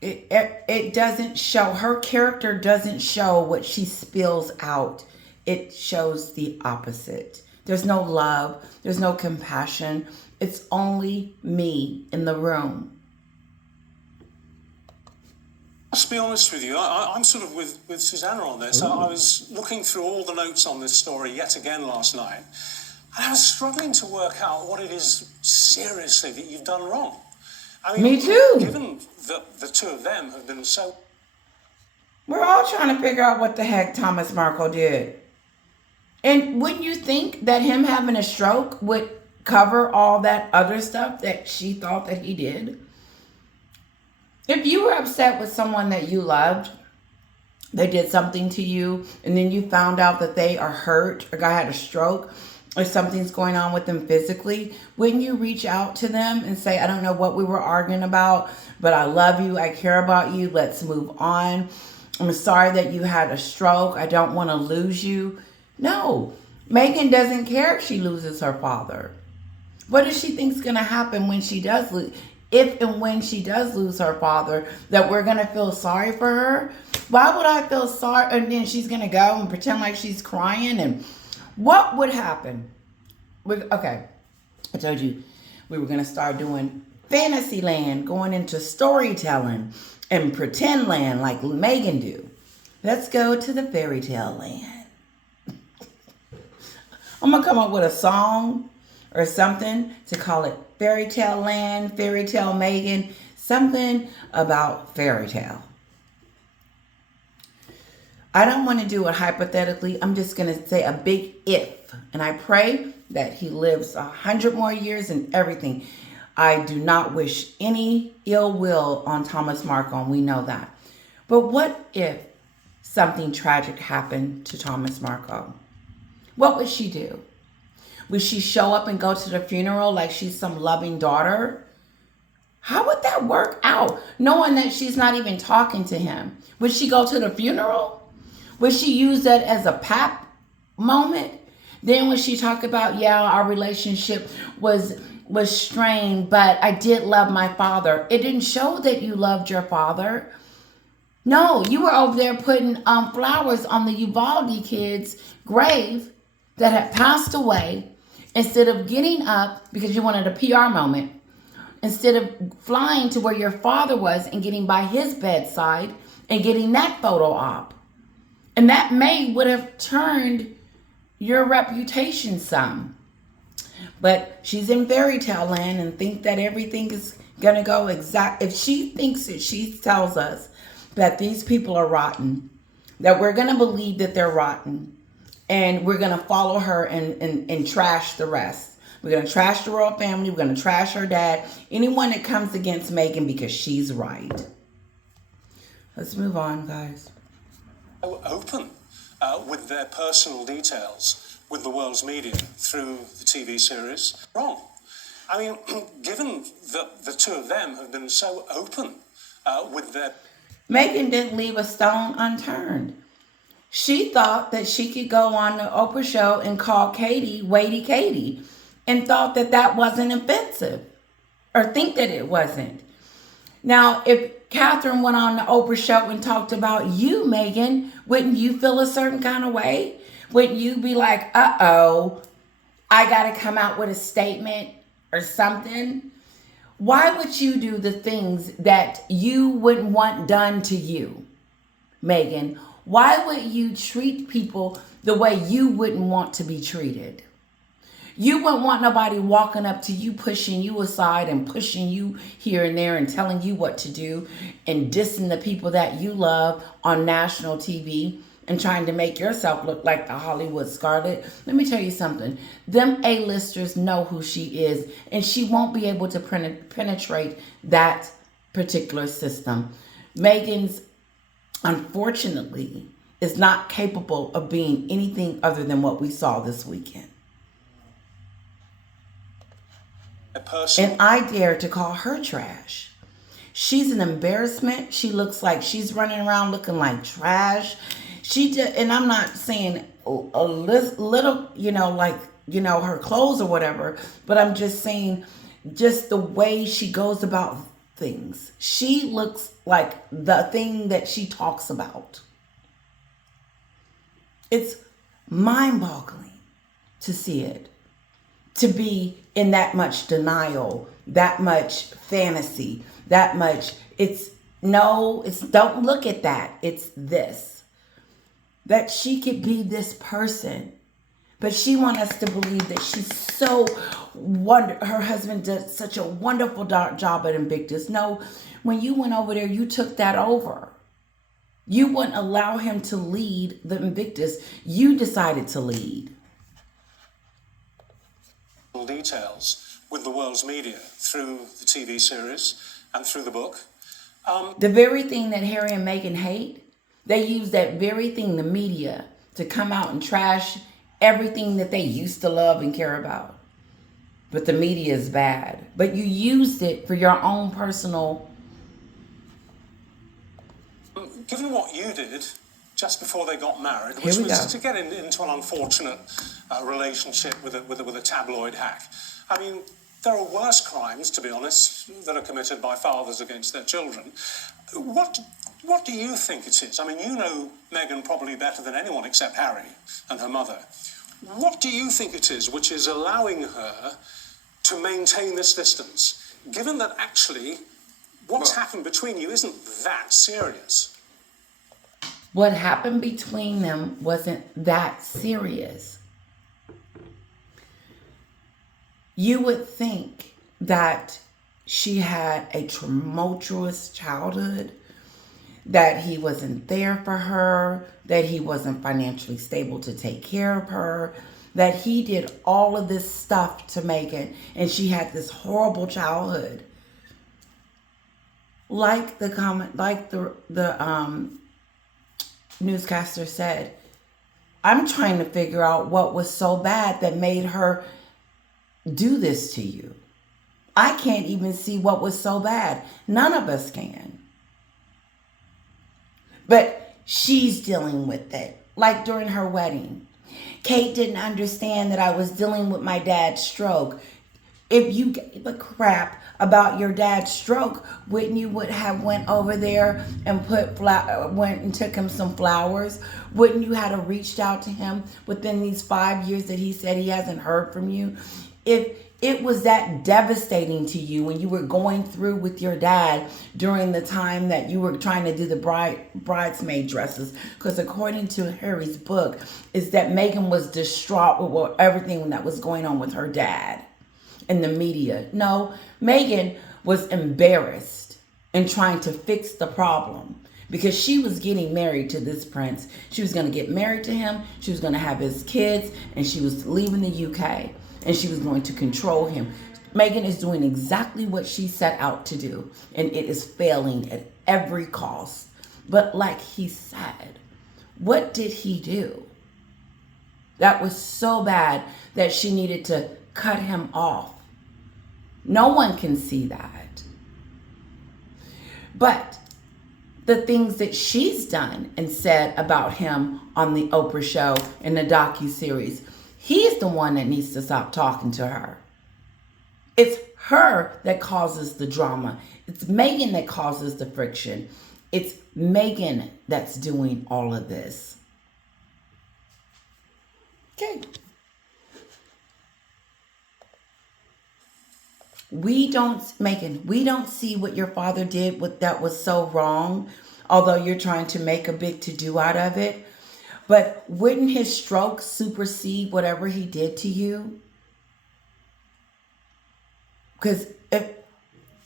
It doesn't show. Her character doesn't show what she spills out. It shows the opposite. There's no love. There's no compassion. It's only me in the room. Let's be honest with you, I'm sort of with Susanna on this. I was looking through all the notes on this story yet again last night, and I was struggling to work out what it is seriously that you've done wrong. I mean, Me too. Given that the two of them have been so... We're all trying to figure out what the heck Thomas Markle did. And wouldn't you think that him having a stroke would cover all that other stuff that she thought that he did? If you were upset with someone that you loved, they did something to you, and then you found out that they are hurt, or guy had a stroke, or something's going on with them physically, wouldn't you reach out to them and say, I don't know what we were arguing about, but I love you, I care about you, let's move on. I'm sorry that you had a stroke, I don't want to lose you. No, Meghan doesn't care if she loses her father. What does she think's going to happen when she does lose? If and when she does lose her father, that we're going to feel sorry for her? Why would I feel sorry? And then she's going to go and pretend like she's crying. And what would happen? Okay, I told you we were going to start doing fantasy land, going into storytelling and pretend land like Meghan do. Let's go to the fairy tale land. I'm going to come up with a song or something to call it Fairy Tale Land, Fairy Tale Meghan, something about fairy tale. I don't want to do it hypothetically. I'm just going to say a big if. And I pray that he lives 100 more years and everything. I do not wish any ill will on Thomas Markle, and we know that. But what if something tragic happened to Thomas Markle? What would she do? Would she show up and go to the funeral like she's some loving daughter? How would that work out, knowing that she's not even talking to him? Would she go to the funeral? Would she use that as a pap moment? Then would she talk about, yeah, our relationship was strained, but I did love my father. It didn't show that you loved your father. No, you were over there putting flowers on the Uvalde kid's grave that had passed away. Instead of getting up because you wanted a PR moment, instead of flying to where your father was and getting by his bedside and getting that photo op. And that would have turned your reputation some. But she's in fairy tale land and think that everything is going to go exact. If she thinks that she tells us that these people are rotten, that we're going to believe that they're rotten, and we're going to follow her and trash the rest. We're going to trash the royal family. We're going to trash her dad. Anyone that comes against Meghan because she's right. Let's move on, guys. Open with their personal details with the world's media through the TV series. Wrong. I mean, given that the two of them have been so open with their... Meghan didn't leave a stone unturned. She thought that she could go on the Oprah show and call Katie Waity Katie and thought that that wasn't offensive or think that it wasn't. Now, if Catherine went on the Oprah show and talked about you, Meghan, wouldn't you feel a certain kind of way? Wouldn't you be like, uh-oh, I got to come out with a statement or something? Why would you do the things that you wouldn't want done to you, Meghan? Why would you treat people the way you wouldn't want to be treated? You wouldn't want nobody walking up to you, pushing you aside and pushing you here and there and telling you what to do and dissing the people that you love on national TV and trying to make yourself look like the Hollywood Scarlet. Let me tell you something. Them A-listers know who she is, and she won't be able to penetrate that particular system. Meghan's, unfortunately, is not capable of being anything other than what we saw this weekend. And I dare to call her trash. She's an embarrassment. She looks like she's running around looking like trash. And I'm not saying a little, her clothes or whatever, but I'm just saying just the way she goes about things. She looks like the thing that she talks about. It's mind-boggling to see it, to be in that much denial, that much fantasy, that much, don't look at that. It's this. That she could be this person. But she wants us to believe that she's so her husband did such a wonderful job at Invictus. No, when you went over there, you took that over. You wouldn't allow him to lead the Invictus. You decided to lead. Details with the world's media through the TV series and through the book. The very thing that Harry and Meghan hate, they use that very thing, the media, to come out and trash everything that they used to love and care about. But the media is bad. But you used it for your own personal... Given what you did just before they got married, which was to get into an unfortunate relationship with a tabloid hack. I mean, there are worse crimes, to be honest, that are committed by fathers against their children. What do you think it is? I mean, you know Meghan probably better than anyone except Harry and her mother. What do you think it is which is allowing her to maintain this distance, given that actually what's happened between you isn't that serious? What happened between them wasn't that serious. You would think that she had a tumultuous childhood, that he wasn't there for her, that he wasn't financially stable to take care of her, that he did all of this stuff to Meghan, and she had this horrible childhood. Like the newscaster said, I'm trying to figure out what was so bad that made her do this to you. I can't even see what was so bad. None of us can. But she's dealing with it. Like during her wedding. Kate didn't understand that I was dealing with my dad's stroke. If you gave a crap about your dad's stroke, wouldn't you would have went over there and went and took him some flowers? Wouldn't you have reached out to him within these 5 years that he said he hasn't heard from you? If it was that devastating to you when you were going through with your dad during the time that you were trying to do the bridesmaid dresses, because according to Harry's book, is that Meghan was distraught with everything that was going on with her dad and the media. No, Meghan was embarrassed and trying to fix the problem. because she was getting married to this prince. She was going to get married to him. She was going to have his kids, and she was leaving the UK, and she was going to control him. Meghan is doing exactly what she set out to do, and it is failing at every cost. But like he said, what did he do? That was so bad that she needed to cut him off. No one can see that. But the things that she's done and said about him on the Oprah show and the docuseries, he's the one that needs to stop talking to her. It's her that causes the drama. It's Meghan that causes the friction. It's Meghan that's doing all of this. Okay. Meghan, we don't see what your father did that was so wrong, although you're trying to make a big to-do out of it. But wouldn't his stroke supersede whatever he did to you? Because if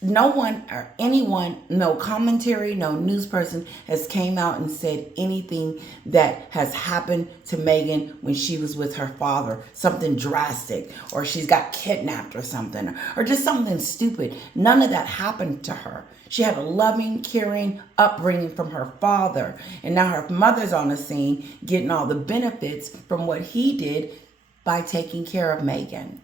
no one or anyone, no commentary, no news person has came out and said anything that has happened to Meghan when she was with her father, something drastic, or she's got kidnapped or something, or just something stupid. None of that happened to her. She had a loving, caring upbringing from her father, and now her mother's on the scene getting all the benefits from what he did by taking care of Meghan.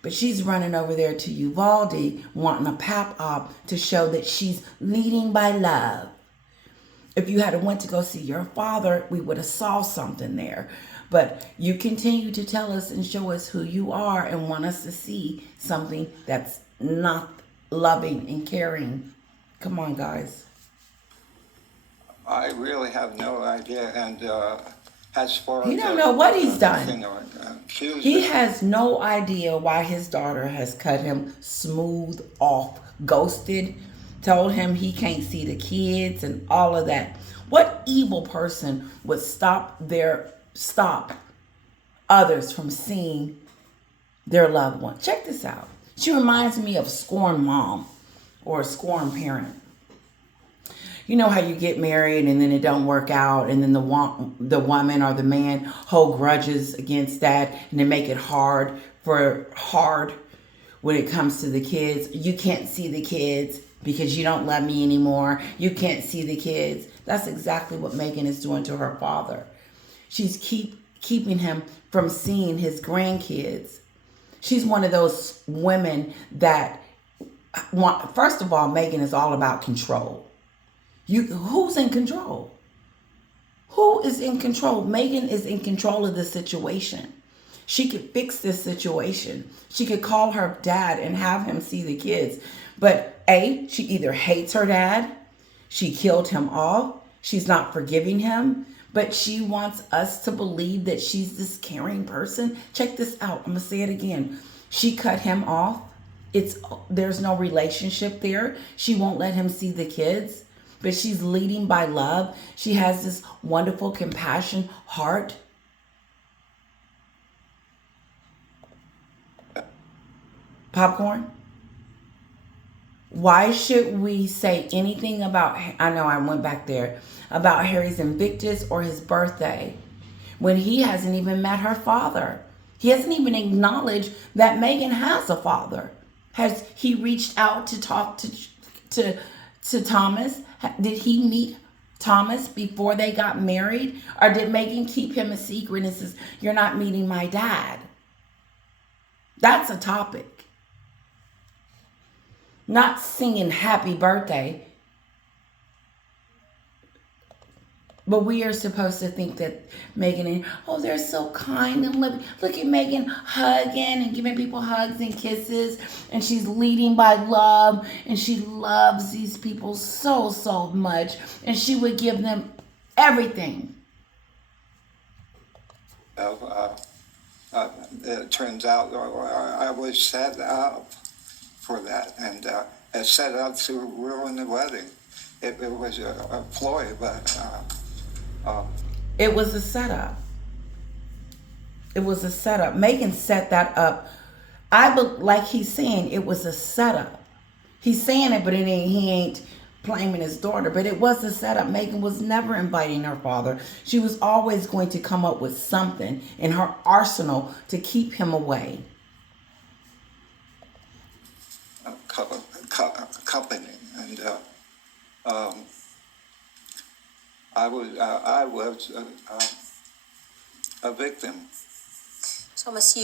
But she's running over there to Uvalde wanting a pop-up to show that she's leading by love. If you had went to go see your father, we would have saw something there. But you continue to tell us and show us who you are and want us to see something that's not loving and caring. Come on, guys. I really have no idea, and as far He as don't know what he's done. He him. has no idea why his daughter has cut him smooth off, ghosted, told him he can't see the kids and all of that. What evil person would stop others from seeing their loved one? Check this out. She reminds me of a scorned mom or a scorned parent. You know how you get married and then it don't work out, and then the woman or the man hold grudges against that, and they make it hard when it comes to the kids. You can't see the kids because you don't love me anymore. You can't see the kids. That's exactly what Meghan is doing to her father. She's keeping him from seeing his grandkids. She's one of those women that want, first of all, Meghan is all about control. Who's in control? Who is in control? Meghan is in control of the situation. She could fix this situation. She could call her dad and have him see the kids. But she either hates her dad, she killed him off, she's not forgiving him, but she wants us to believe that she's this caring person. Check this out. I'm going to say it again. She cut him off. There's no relationship there. She won't let him see the kids. But she's leading by love. She has this wonderful compassion heart. Popcorn? Why should we say anything about, I know I went back there, about Harry's Invictus or his birthday when he hasn't even met her father? He hasn't even acknowledged that Meghan has a father. Has he reached out to talk to Thomas? Did he meet Thomas before they got married? Or did Meghan keep him a secret and says, you're not meeting my dad? That's a topic. Not singing happy birthday. But we are supposed to think that Meghan they're so kind and loving. Look at Meghan hugging and giving people hugs and kisses. And she's leading by love. And she loves these people so, so much. And she would give them everything. It turns out I was set up for that. And set up to ruin the wedding. It was a ploy, but... it was a setup. It was a setup. Meghan set that up. Like he's saying, it was a setup. He's saying it, but he ain't claiming his daughter, but it was a setup. Meghan was never inviting her father. She was always going to come up with something in her arsenal to keep him away. Company, and I was a victim. Thomas,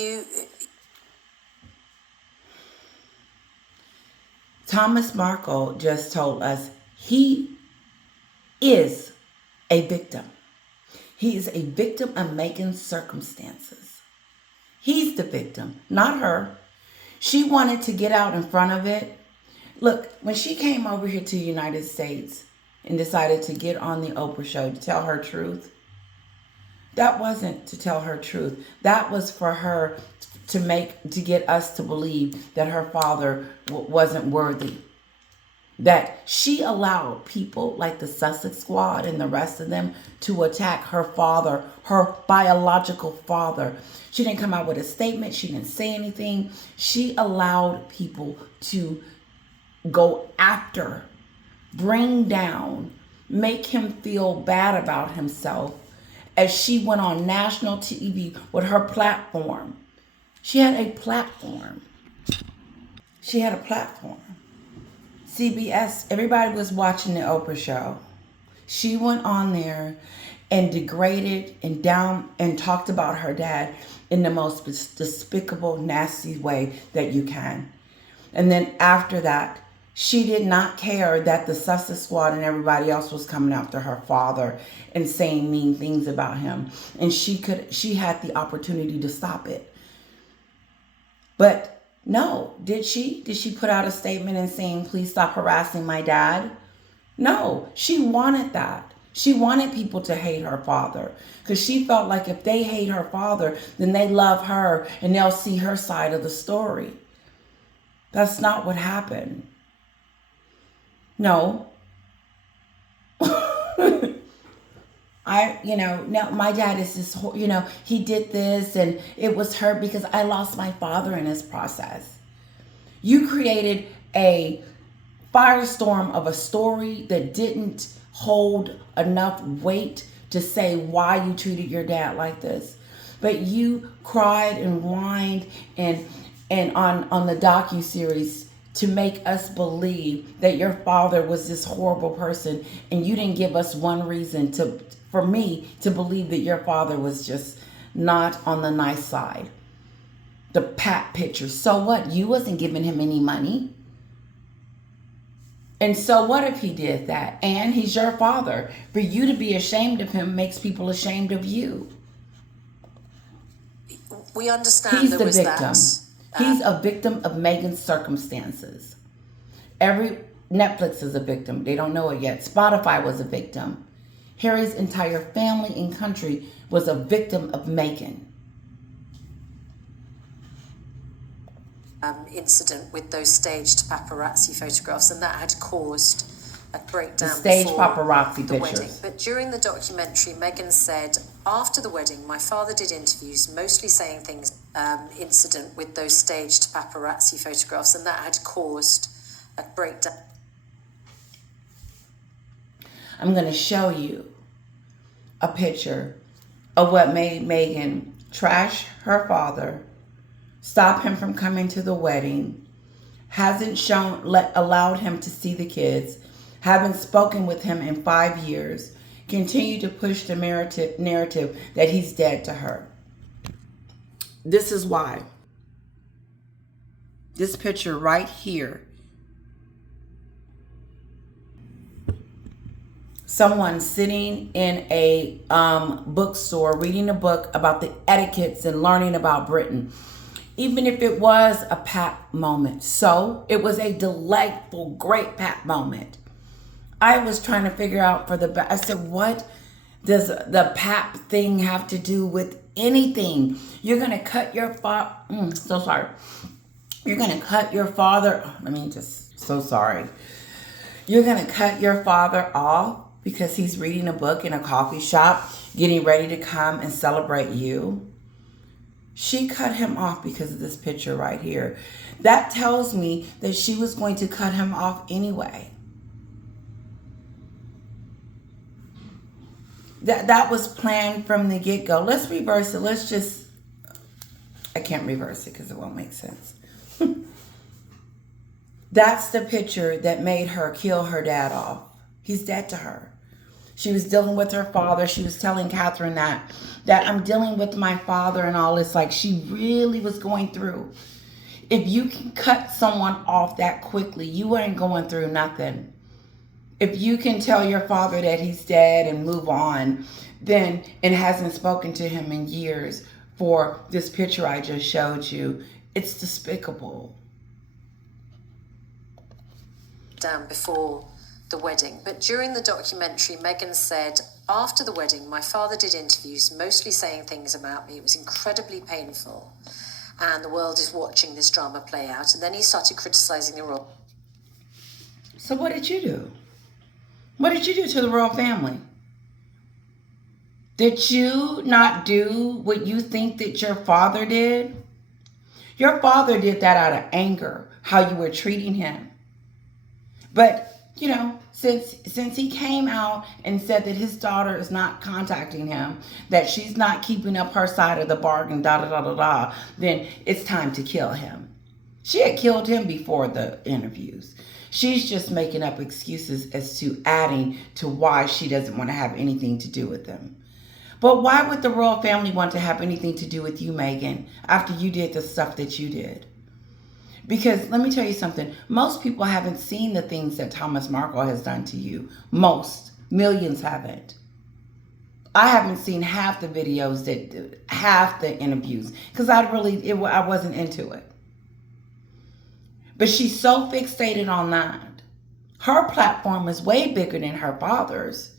Thomas Markle just told us he is a victim. He is a victim of Meghan's circumstances. He's the victim, not her. She wanted to get out in front of it. Look, when she came over here to the United States and decided to get on the Oprah show to tell her truth, that wasn't to tell her truth. That was for her to get us to believe that her father wasn't worthy. That she allowed people like the Sussex Squad and the rest of them to attack her father, her biological father. She didn't come out with a statement. She didn't say anything. She allowed people to go after, bring down, make him feel bad about himself as she went on national TV with her platform. She had a platform. She had a platform. CBS, everybody was watching the Oprah show. She went on there and degraded and talked about her dad in the most despicable, nasty way that you can. And then after that, she did not care that the Sussex Squad and everybody else was coming after her father and saying mean things about him. And she had the opportunity to stop it. But no, did she? Did she put out a statement and saying, please stop harassing my dad? No, she wanted that. She wanted people to hate her father because she felt like if they hate her father, then they love her and they'll see her side of the story. That's not what happened. No. Now my dad is this, he did this and it was her because I lost my father in this process. You created a firestorm of a story that didn't hold enough weight to say why you treated your dad like this. But you cried and whined and on the docuseries to make us believe that your father was this horrible person, and you didn't give us one reason for me to believe that your father was just not on the nice side. The pat picture. So what? You wasn't giving him any money. And so what if he did that? And he's your father. For you to be ashamed of him makes people ashamed of you. We understand he's there the was victim. that. He's a victim of Meghan's circumstances. Netflix is a victim. They don't know it yet. Spotify was a victim. Harry's entire family and country was a victim of Meghan. Incident with those staged paparazzi photographs, and that had caused a breakdown. The staged before paparazzi the pictures. wedding. But during the documentary, Meghan said, after the wedding, my father did interviews, mostly saying things, incident with those staged paparazzi photographs, and that had caused a breakdown. I'm going to show you a picture of what made Meghan trash her father, stop him from coming to the wedding, hasn't allowed him to see the kids, haven't spoken with him in 5 years, continue to push the narrative that he's dead to her. This is why. This picture right here. Someone sitting in a bookstore reading a book about the etiquettes and learning about Britain. Even if it was a pap moment. So it was a delightful, great pap moment. I was trying to figure out I said, what does the pap thing have to do with anything? You're going to cut your father. So sorry. You're going to cut your father. So sorry. You're going to cut your father off because he's reading a book in a coffee shop, getting ready to come and celebrate you. She cut him off because of this picture right here. That tells me that she was going to cut him off anyway. That was planned from the get-go. Let's reverse it. I can't reverse it because it won't make sense. That's the picture that made her kill her dad off. He's dead to her. She was dealing with her father. She was telling Catherine that I'm dealing with my father and all this. Like, she really was going through. If you can cut someone off that quickly, you ain't going through nothing. If you can tell your father that he's dead and move on, then it hasn't spoken to him in years for this picture I just showed you. It's despicable. Down before the wedding, but during the documentary, Meghan said, after the wedding, my father did interviews, mostly saying things about me. It was incredibly painful, and the world is watching this drama play out. And then he started criticizing the royal. So what did you do? What did you do to the royal family? Did you not do what you think that your father did? Your father did that out of anger, how you were treating him. But, you know, since he came out and said that his daughter is not contacting him, that she's not keeping up her side of the bargain, then it's time to kill him. She had killed him before the interviews. She's just making up excuses as to adding to why she doesn't want to have anything to do with them. But why would the royal family want to have anything to do with you, Meghan, after you did the stuff that you did? Because let me tell you something. Most people haven't seen the things that Thomas Markle has done to you. Most. Millions haven't. I haven't seen half the videos, half the interviews, because I wasn't into it. But she's so fixated on that. Her platform is way bigger than her father's.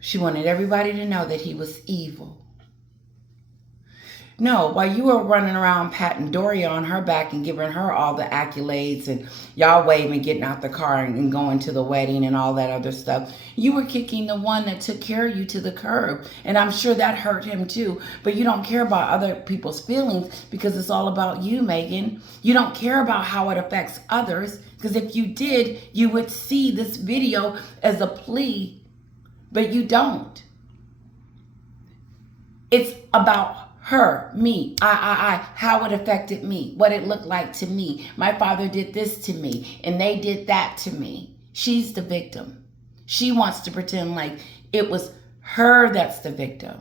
She wanted everybody to know that he was evil. No, while you were running around patting Doria on her back and giving her all the accolades and y'all waving, getting out the car and going to the wedding and all that other stuff, you were kicking the one that took care of you to the curb. And I'm sure that hurt him too. But you don't care about other people's feelings because it's all about you, Meghan. You don't care about how it affects others, because if you did, you would see this video as a plea, but you don't. It's about her, me, I, how it affected me, what it looked like to me. My father did this to me, and they did that to me. She's the victim. She wants to pretend like it was her that's the victim.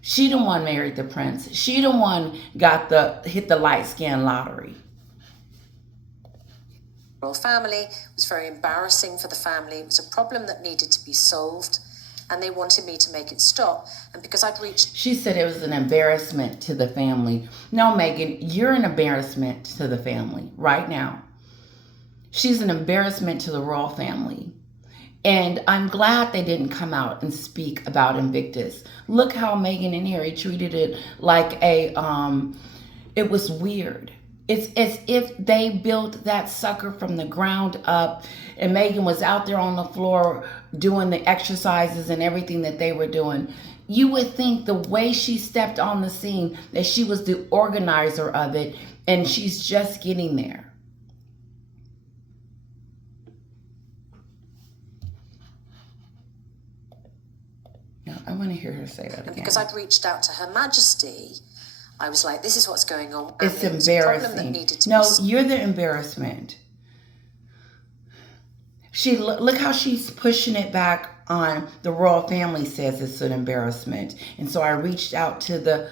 She the one married the prince. She the one hit the light skin lottery. Royal family. It was very embarrassing for the family. It was a problem that needed to be solved, and they wanted me to make it stop. And because I'd reached... She said it was an embarrassment to the family. No, Meghan, you're an embarrassment to the family right now. She's an embarrassment to the royal family. And I'm glad they didn't come out and speak about Invictus. Look how Meghan and Harry treated it like it was weird. It's as if they built that sucker from the ground up, and Meghan was out there on the floor doing the exercises and everything that they were doing. You would think the way she stepped on the scene that she was the organizer of it, and she's just getting there. Now, I want to hear her say that again. And because I'd reached out to Her Majesty, I was like, this is what's going on. It's embarrassing. No, you're the embarrassment. Look how she's pushing it back on the royal family, says it's an embarrassment. And so I reached out to the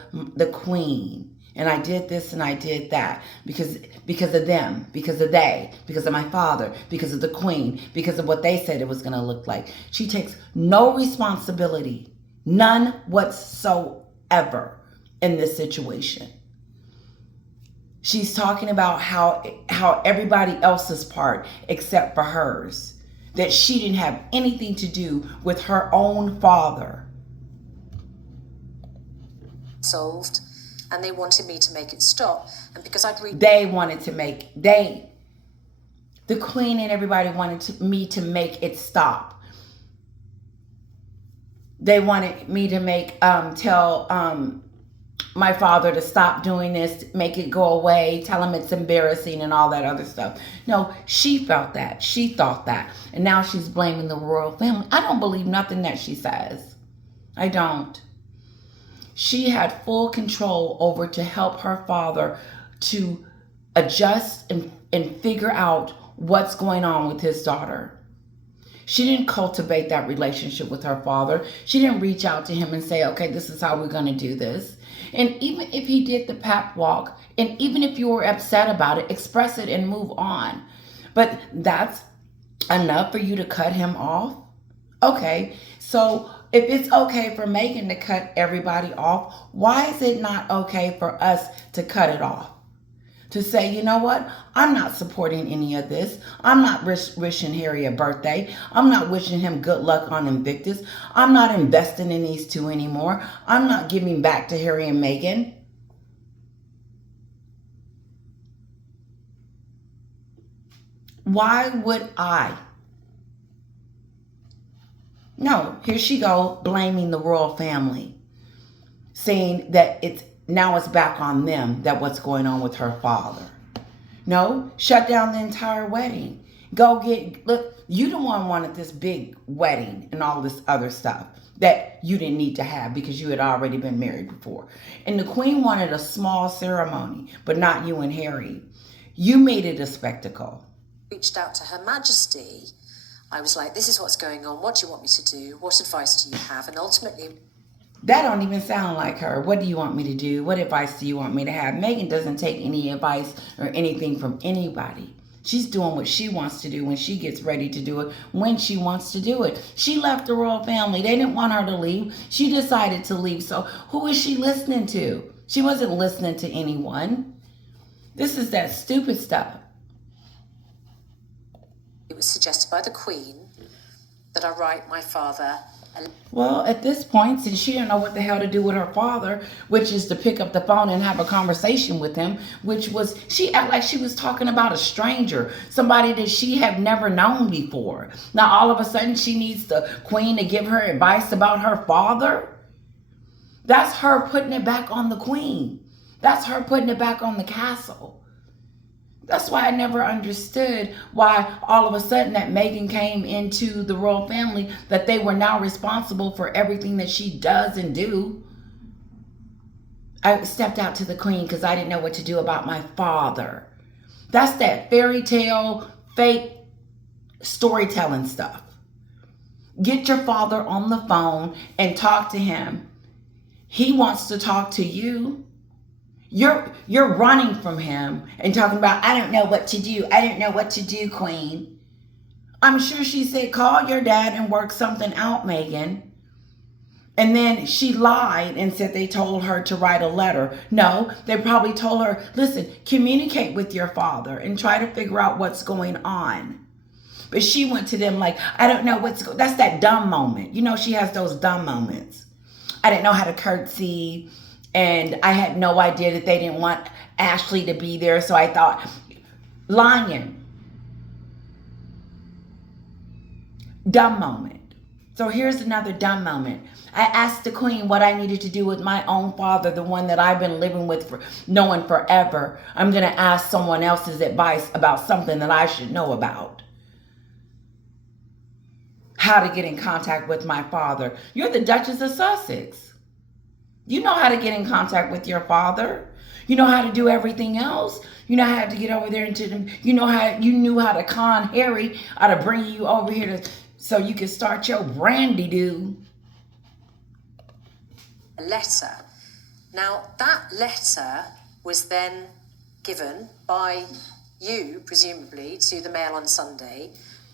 queen, and I did this and I did that because of them, because of they, because of my father, because of the queen, because of what they said it was going to look like. She takes no responsibility, none whatsoever, in this situation. She's talking about how everybody else's part except for hers, that she didn't have anything to do with her own father. Solved, and they wanted me to make it stop. And because the queen and everybody wanted me to make it stop. They wanted me to tell my father to stop doing this, make it go away, tell him it's embarrassing and all that other stuff. No, she felt that. She thought that. And now she's blaming the royal family. I don't believe nothing that she says. I don't. She had full control over to help her father to adjust and figure out what's going on with his daughter. She didn't cultivate that relationship with her father. She didn't reach out to him and say, okay, this is how we're going to do this. And even if he did the pap walk, and even if you were upset about it, express it and move on. But that's enough for you to cut him off? Okay, so if it's okay for Meghan to cut everybody off, why is it not okay for us to cut it off? To say, you know what? I'm not supporting any of this. I'm not wishing Harry a birthday. I'm not wishing him good luck on Invictus. I'm not investing in these two anymore. I'm not giving back to Harry and Meghan. Why would I? No, here she go blaming the royal family, saying that now it's back on them, that what's going on with her father. No, shut down the entire wedding. Look, you the one wanted this big wedding and all this other stuff that you didn't need to have because you had already been married before. And the queen wanted a small ceremony, but not you and Harry. You made it a spectacle. Reached out to Her Majesty. I was like, this is what's going on. What do you want me to do? What advice do you have? And ultimately, that don't even sound like her. What do you want me to do? What advice do you want me to have? Meghan doesn't take any advice or anything from anybody. She's doing what she wants to do when she gets ready to do it, when she wants to do it. She left the royal family. They didn't want her to leave. She decided to leave. So who is she listening to? She wasn't listening to anyone. This is that stupid stuff. It was suggested by the Queen that I write my father. Well, at this point, since she didn't know what the hell to do with her father, which is to pick up the phone and have a conversation with him, she acted like she was talking about a stranger, somebody that she had never known before. Now, all of a sudden, she needs the Queen to give her advice about her father? That's her putting it back on the Queen. That's her putting it back on the castle. That's why I never understood why all of a sudden that Meghan came into the royal family, that they were now responsible for everything that she does and do. I stepped out to the Queen because I didn't know what to do about my father. That's that fairy tale, fake storytelling stuff. Get your father on the phone and talk to him. He wants to talk to you. You're running from him and talking about, I don't know what to do. I don't know what to do, Queen. I'm sure she said, call your dad and work something out, Meghan. And then she lied and said they told her to write a letter. No, they probably told her, listen, communicate with your father and try to figure out what's going on. But she went to them like, I don't know that's that dumb moment. You know, she has those dumb moments. I didn't know how to curtsy. And I had no idea that they didn't want Ashley to be there. So I thought, lying. Dumb moment. So here's another dumb moment. I asked the Queen what I needed to do with my own father, the one that I've been living with for knowing forever. I'm going to ask someone else's advice about something that I should know about. How to get in contact with my father. You're the Duchess of Sussex. You know how to get in contact with your father. You know how to do everything else. You know how to get over there into them. You knew how to con Harry, how to bring you over here so you can start your brandy-do. A letter. Now, that letter was then given by you, presumably, to the Mail on Sunday,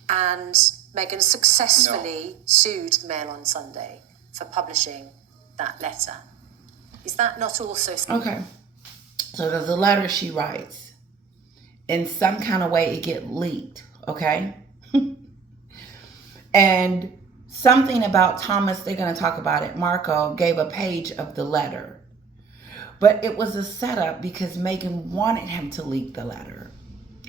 and Meghan successfully sued the Mail on Sunday for publishing that letter. Is that not also... Okay. So there's a letter she writes. In some kind of way, it get leaked. Okay? And something about Thomas, they're going to talk about it, Markle gave a page of the letter. But it was a setup because Meghan wanted him to leak the letter.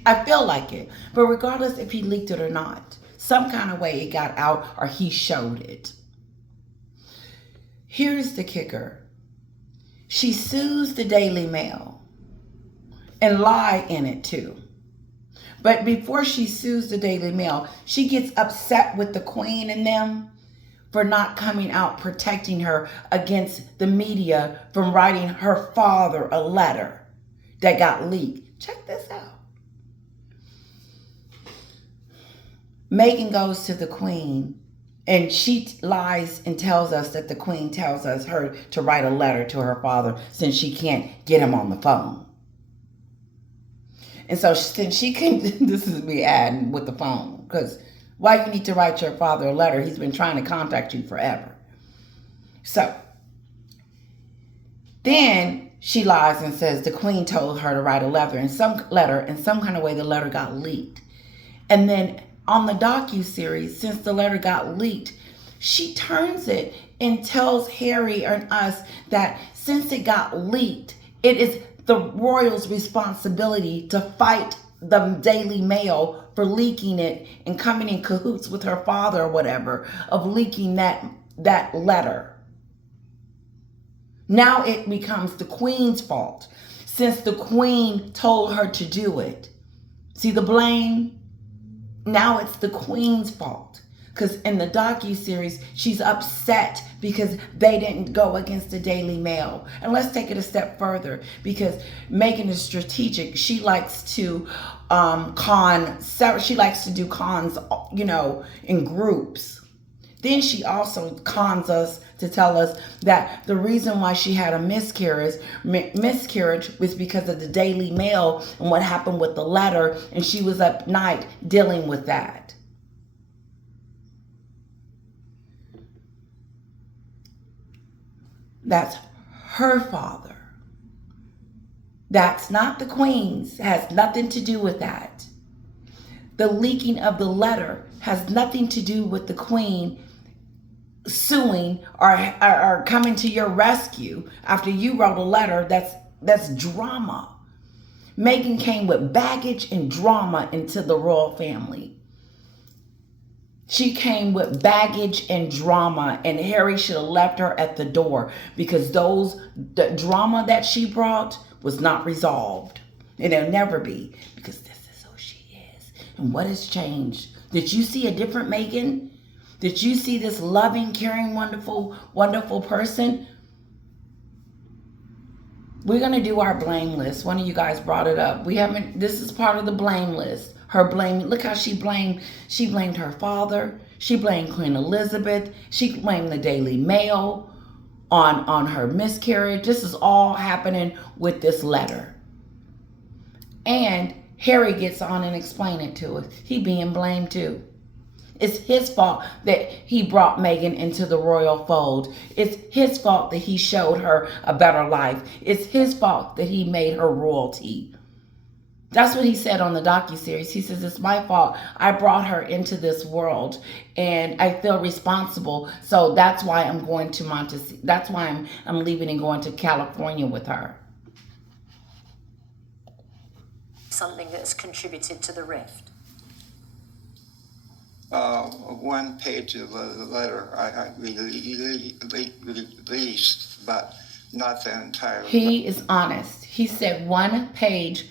I feel like it. But regardless if he leaked it or not, some kind of way it got out or he showed it. Here's the kicker. She sues the Daily Mail and lie in it too. But before she sues the Daily Mail, she gets upset with the Queen and them for not coming out protecting her against the media from writing her father a letter that got leaked. Check this out. Meghan goes to the Queen and she lies and tells us that the Queen tells us her to write a letter to her father since she can't get him on the phone. And so since she can, this is me adding with the phone, because why you need to write your father a letter? He's been trying to contact you forever. So then she lies and says the Queen told her to write a letter in some kind of way. The letter got leaked. And then on the docuseries, since the letter got leaked, she turns it and tells Harry and us that since it got leaked, it is the royals' responsibility to fight the Daily Mail for leaking it and coming in cahoots with her father or whatever of leaking that letter. Now it becomes the Queen's fault since the Queen told her to do it. See the blame? Now it's the Queen's fault. Because in the docuseries, she's upset because they didn't go against the Daily Mail. And let's take it a step further, because Meghan is strategic. She likes to she likes to do cons, in groups. Then she also cons us to tell us that the reason why she had a miscarriage was because of the Daily Mail and what happened with the letter, and she was up night dealing with that. That's her father. That's not the Queen's. It has nothing to do with that. The leaking of the letter has nothing to do with the Queen suing or coming to your rescue after you wrote a letter. That's drama. Meghan came with baggage and drama into the royal family. She came with baggage and drama, and Harry should have left her at the door because the drama that she brought was not resolved. And it'll never be, because this is who she is. And what has changed? Did you see a different Meghan? Did you see this loving, caring, wonderful, wonderful person? We're going to do our blame list. One of you guys brought it up. This is part of the blame list. Her blame, look how she blamed her father. She blamed Queen Elizabeth. She blamed the Daily Mail on her miscarriage. This is all happening with this letter. And Harry gets on and explain it to us. He being blamed too. It's his fault that he brought Meghan into the royal fold. It's his fault that he showed her a better life. It's his fault that he made her royalty. That's what he said on the docuseries. He says, it's my fault. I brought her into this world and I feel responsible. So that's why I'm going to Montecito. That's why I'm leaving and going to California with her. Something that's contributed to the rift. One page of the letter I released, but not the entire. He is honest. He said one page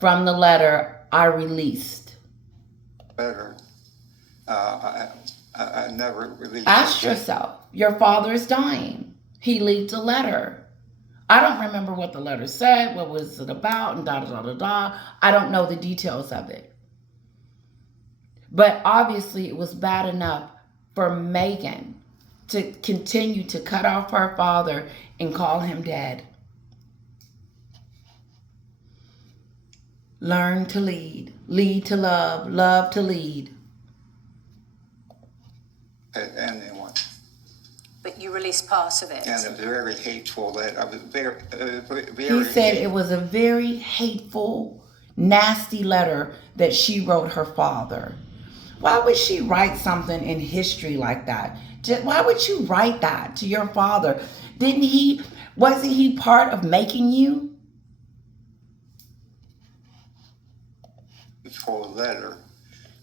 from the letter I released. Letter. I never released. Ask yourself, your father is dying. He leaked a letter. I don't remember what the letter said, what was it about, and da-da-da-da-da. I don't know the details of it. But obviously it was bad enough for Meghan to continue to cut off her father and call him dead. Learn to lead. Lead to love. Love to lead. Anyone. But you released part of it. And a very hateful letter. I was very he said it was a very hateful, nasty letter that she wrote her father. Why would she write something in history like that? Why would you write that to your father? Wasn't he part of making you? For a letter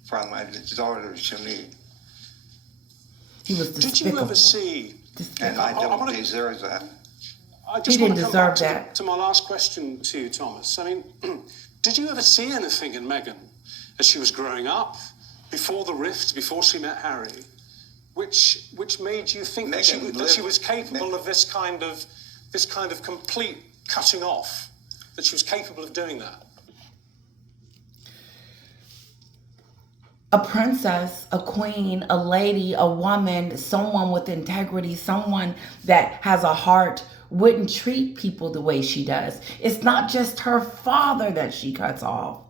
from my daughter to me. He was despicable. Did you ever see? And I don't deserve that. I He just didn't want to come back deserve that. to my last question to you, Thomas. I mean, did you ever see anything in Meghan as she was growing up, before the rift, before she met Harry, which made you think that she was capable of this kind of complete cutting off, that she was capable of doing that? A princess, a queen, a lady, a woman, someone with integrity, someone that has a heart wouldn't treat people the way she does. It's not just her father that she cuts off.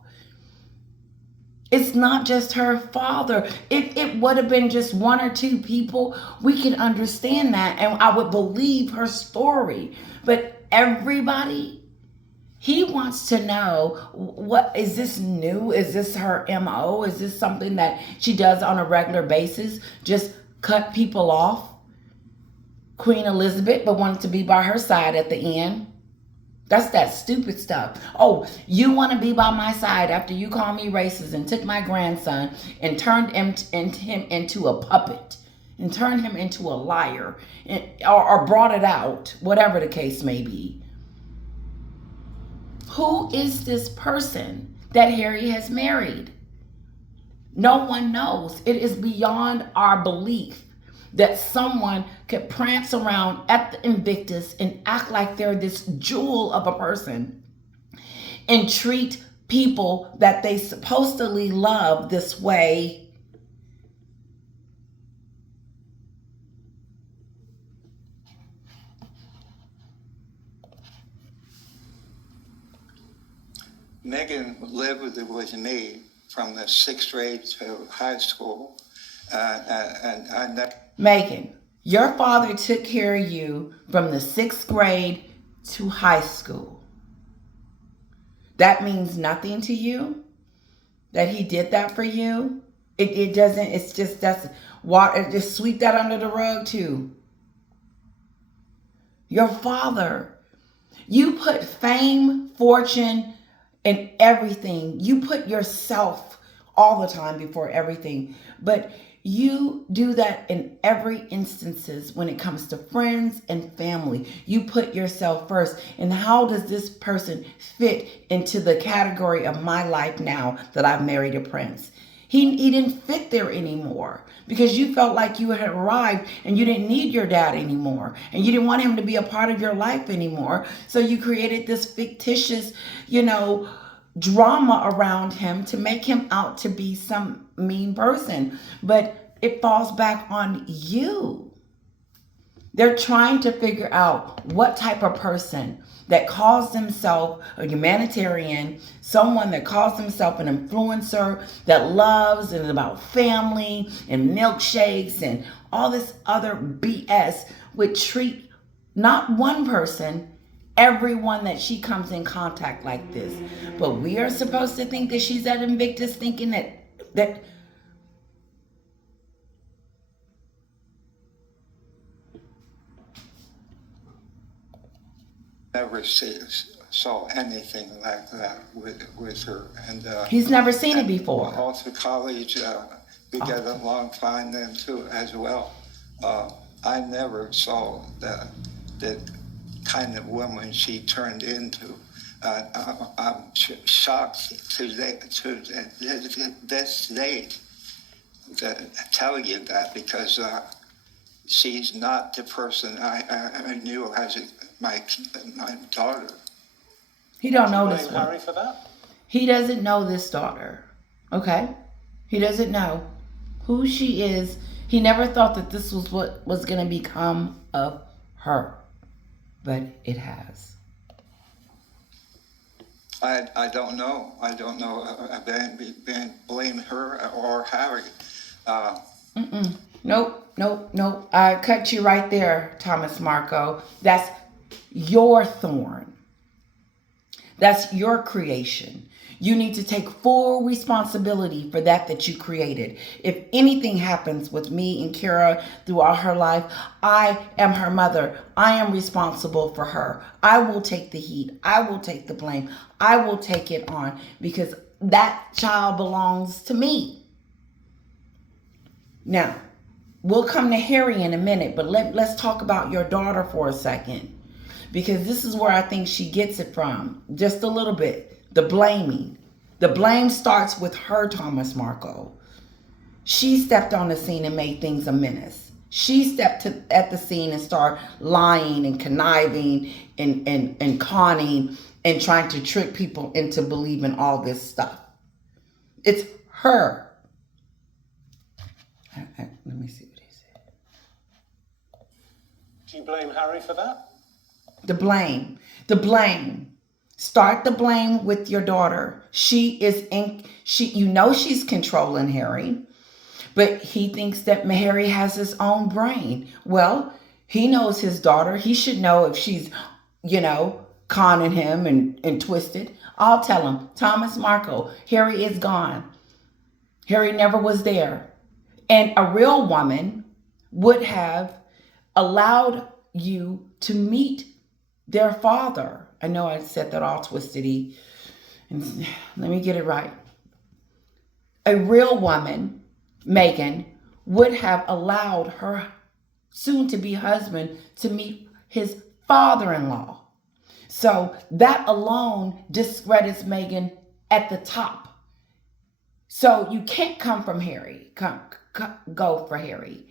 It's not just her father. If it would have been just one or two people, we can understand that and I would believe her story. But everybody, he wants to know, what is this new? Is this her MO? Is this something that she does on a regular basis? Just cut people off? Queen Elizabeth, but wanted to be by her side at the end. That's that stupid stuff. Oh, you want to be by my side after you called me racist and took my grandson and turned him into a puppet and turned him into a liar or brought it out, whatever the case may be. Who is this person that Harry has married? No one knows. It is beyond our belief that someone could prance around at the Invictus and act like they're this jewel of a person and treat people that they supposedly love this way. Meghan lived with me from the 6th grade to high school, and I never... Meghan, your father took care of you from the 6th grade to high school. That means nothing to you? That he did that for you? It doesn't, it's just, that's water, just sweep that under the rug too. Your father, you put fame, fortune, and everything. You put yourself all the time before everything. But you do that in every instances when it comes to friends and family. You put yourself first. And how does this person fit into the category of my life now that I've married a prince? He didn't fit there anymore because you felt like you had arrived and you didn't need your dad anymore. And you didn't want him to be a part of your life anymore. So you created this fictitious, drama around him to make him out to be some mean person. But it falls back on you. They're trying to figure out what type of person that calls themselves a humanitarian, someone that calls themselves an influencer, that loves and is about family and milkshakes and all this other BS, would treat not one person, everyone that she comes in contact like this. But we are supposed to think that she's at Invictus thinking that never saw anything like that with her. And he's never seen it before. Also college, we got along fine then too as well. I never saw the kind of woman she turned into. I'm shocked to this date to tell you that, because she's not the person I knew as my daughter. He don't know this one. Harry for that? He doesn't know this daughter. Okay? He doesn't know who she is. He never thought that this was what was going to become of her. But it has. I don't know. I don't know. I blame her or Harry. Nope. I cut you right there, Thomas Marco. That's your thorn. That's your creation. You need to take full responsibility for that you created. If anything happens with me and Kira throughout her life, I am her mother. I am responsible for her. I will take the heat. I will take the blame. I will take it on because that child belongs to me. Now, we'll come to Harry in a minute, but let's talk about your daughter for a second. because this is where I think she gets it from. Just a little bit. The blaming. The blame starts with her, Thomas Markle. She stepped on the scene and made things a menace. She stepped at the scene and started lying and conniving and conning and trying to trick people into believing all this stuff. It's her. Let me see what he said. Do you blame Harry for that? The blame. The blame. Start the blame with your daughter. You know she's controlling Harry, but he thinks that Harry has his own brain. Well, he knows his daughter. He should know if she's, conning him and twisted. I'll tell him, Thomas Markle, Harry is gone. Harry never was there. And a real woman would have allowed you to meet their father. I know I said that all twisted-y. And let me get it right. A real woman, Meghan, would have allowed her soon-to-be husband to meet his father-in-law. So that alone discredits Meghan at the top. So you can't come from Harry, go for Harry.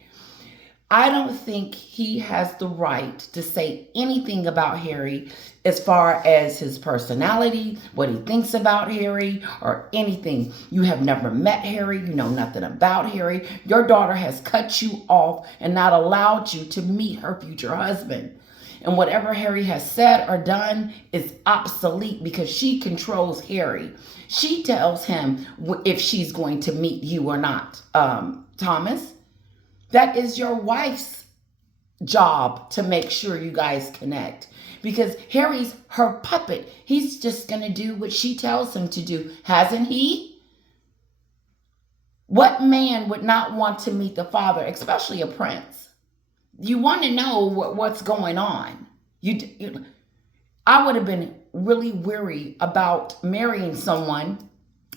I don't think he has the right to say anything about Harry as far as his personality, what he thinks about Harry, or anything. You have never met Harry. You know nothing about Harry. Your daughter has cut you off and not allowed you to meet her future husband. And whatever Harry has said or done is obsolete because she controls Harry. She tells him if she's going to meet you or not. Thomas, that is your wife's job to make sure you guys connect. Because Harry's her puppet. He's just going to do what she tells him to do. Hasn't he? What man would not want to meet the father, especially a prince? You want to know what's going on. I would have been really weary about marrying someone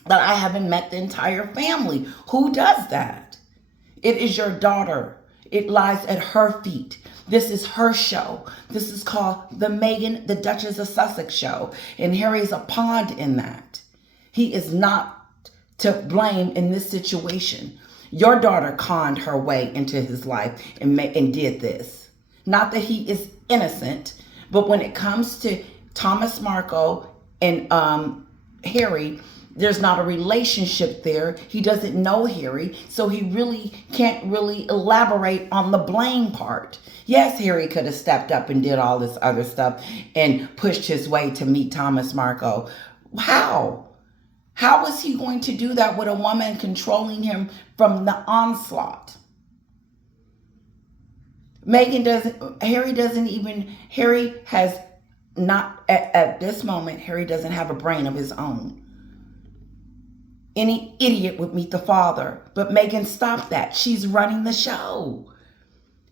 that I haven't met the entire family. Who does that? It is your daughter. It lies at her feet. This is her show. This is called the Meghan, the Duchess of Sussex show. And Harry's a pawn in that. He is not to blame in this situation. Your daughter conned her way into his life and did this. Not that he is innocent, but when it comes to Thomas Markle and Harry, there's not a relationship there. He doesn't know Harry, so he really can't elaborate on the blame part. Yes, Harry could have stepped up and did all this other stuff and pushed his way to meet Thomas Markle. How? How was he going to do that with a woman controlling him from the onslaught? Harry has not, at this moment, Harry doesn't have a brain of his own. Any idiot would meet the father, but Meghan stopped that. She's running the show.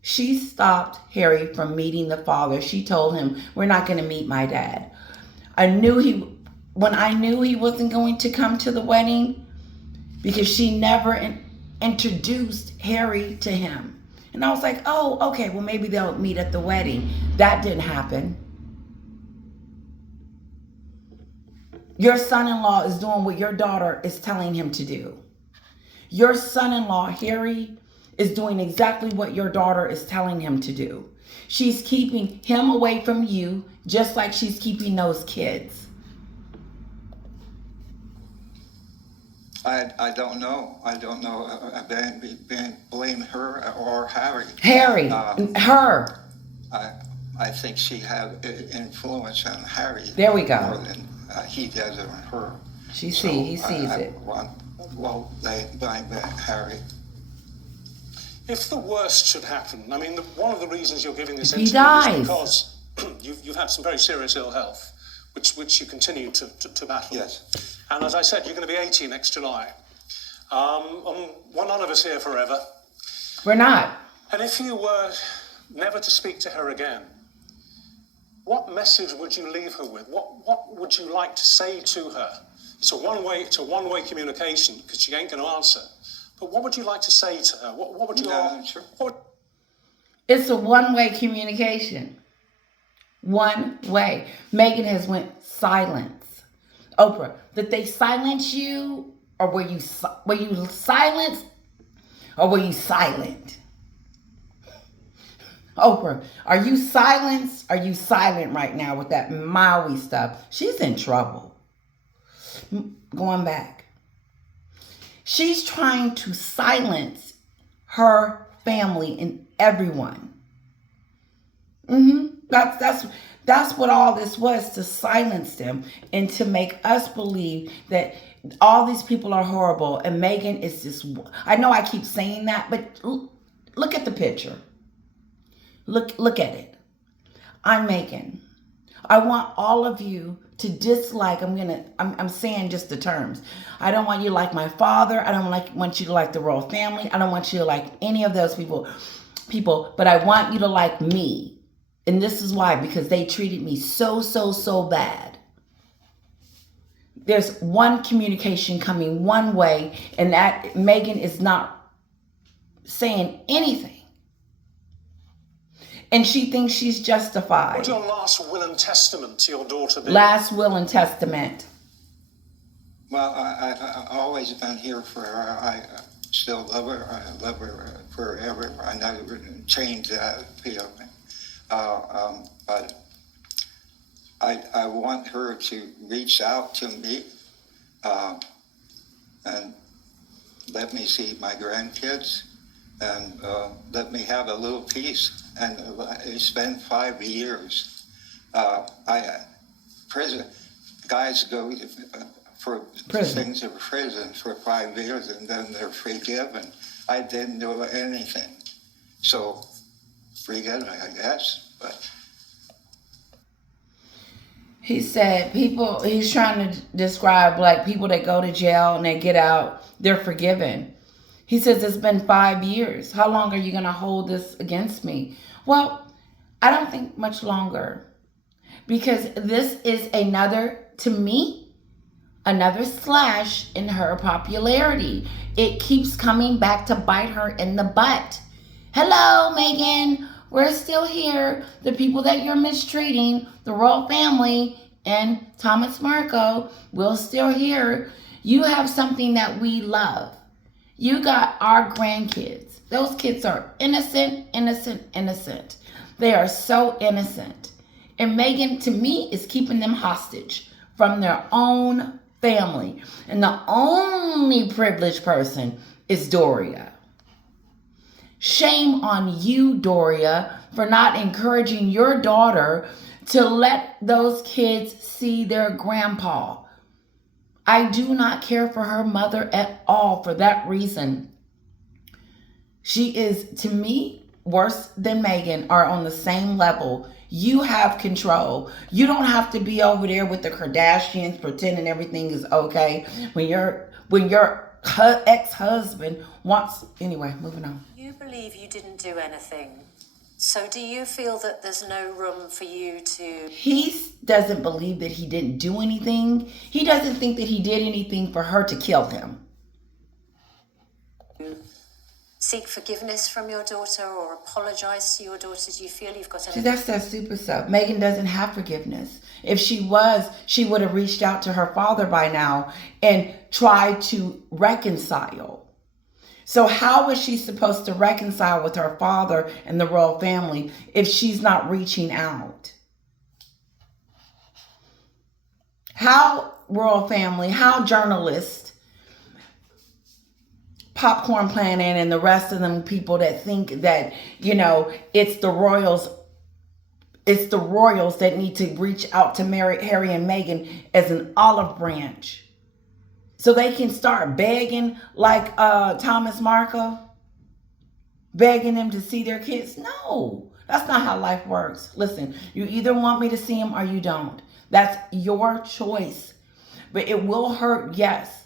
She stopped Harry from meeting the father. She told him, we're not going to meet my dad. When I knew he wasn't going to come to the wedding, because she never introduced Harry to him. And I was like, oh, okay, well, maybe they'll meet at the wedding. That didn't happen. Your son-in-law is doing what your daughter is telling him to do. Your son-in-law, Harry, is doing exactly what your daughter is telling him to do. She's keeping him away from you, just like she's keeping those kids. I don't know. I don't know. Blame her or Harry. Harry, her. I think she had influence on Harry. There we go. More than he does on her. He sees it. Well, they blame Harry. If the worst should happen, I mean, one of the reasons you're giving this he interview dies. is because you've had some very serious ill health, which you continue to battle. Yes. And as I said, you're going to be 80 next July. We're none of us here forever. We're not. And if you were never to speak to her again, what message would you leave her with? What would you like to say to her? It's a one-way communication because she ain't going to answer. But what would you like to say to her? What would you? Sure. It's a one-way communication. one way. Meghan has went silence. Oprah, did they silence you, or were you silenced, or were you silent? Oprah, are you silenced? Are you silent right now with that Maui stuff? She's in trouble. Going back. She's trying to silence her family and everyone. That's what all this was, to silence them and to make us believe that all these people are horrible and Meghan is just, I know I keep saying that, but look at the picture. Look at it. I'm Meghan. I want all of you to dislike, I'm saying just the terms. I don't want you to like my father. I don't want you to like the royal family. I don't want you to like any of those people, but I want you to like me. And this is why, because they treated me so bad. There's one communication coming one way, and that Meghan is not saying anything. And she thinks she's justified. What's your last will and testament to your daughter be? Last will and testament. Well, I always been here for her. I still love her. I love her forever. I never change that feeling. But I want her to reach out to me and let me see my grandkids and let me have a little peace. And it's been 5 years. Prison guys go for things in prison for 5 years and then they're forgiven. I didn't do anything, so forgiven, I guess. But he said he's trying to describe like people that go to jail and they get out, they're forgiven. He says it's been 5 years. How long are you going to hold this against me? Well, I don't think much longer, because this is to me, another slash in her popularity. It keeps coming back to bite her in the butt. Hello, Meghan. We're still here. The people that you're mistreating, the royal family and Thomas Markle, we're still here. You have something that we love. You got our grandkids. Those kids are innocent. They are so innocent. And Meghan, to me, is keeping them hostage from their own family. And the only privileged person is Doria. Shame on you, Doria, for not encouraging your daughter to let those kids see their grandpa. I do not care for her mother at all for that reason. She is, to me, worse than Meghan, are on the same level. You have control. You don't have to be over there with the Kardashians pretending everything is okay when your ex-husband wants. Anyway, moving on. You believe you didn't do anything. So do you feel that there's no room for you to... He doesn't believe that he didn't do anything. He doesn't think that he did anything for her to kill him. Seek forgiveness from your daughter or apologize to your daughter? Do you feel you've got anything? See, that's that super stuff. Meghan doesn't have forgiveness. If she was, she would have reached out to her father by now and tried to reconcile. So how is she supposed to reconcile with her father and the royal family if she's not reaching out? How royal family, how journalists, Popcorn Planet and the rest of them people that think that, it's the royals that need to reach out to Harry and Meghan as an olive branch. So they can start begging like Thomas Markle, begging them to see their kids. No, that's not how life works. Listen, you either want me to see them or you don't. That's your choice. But it will hurt, yes.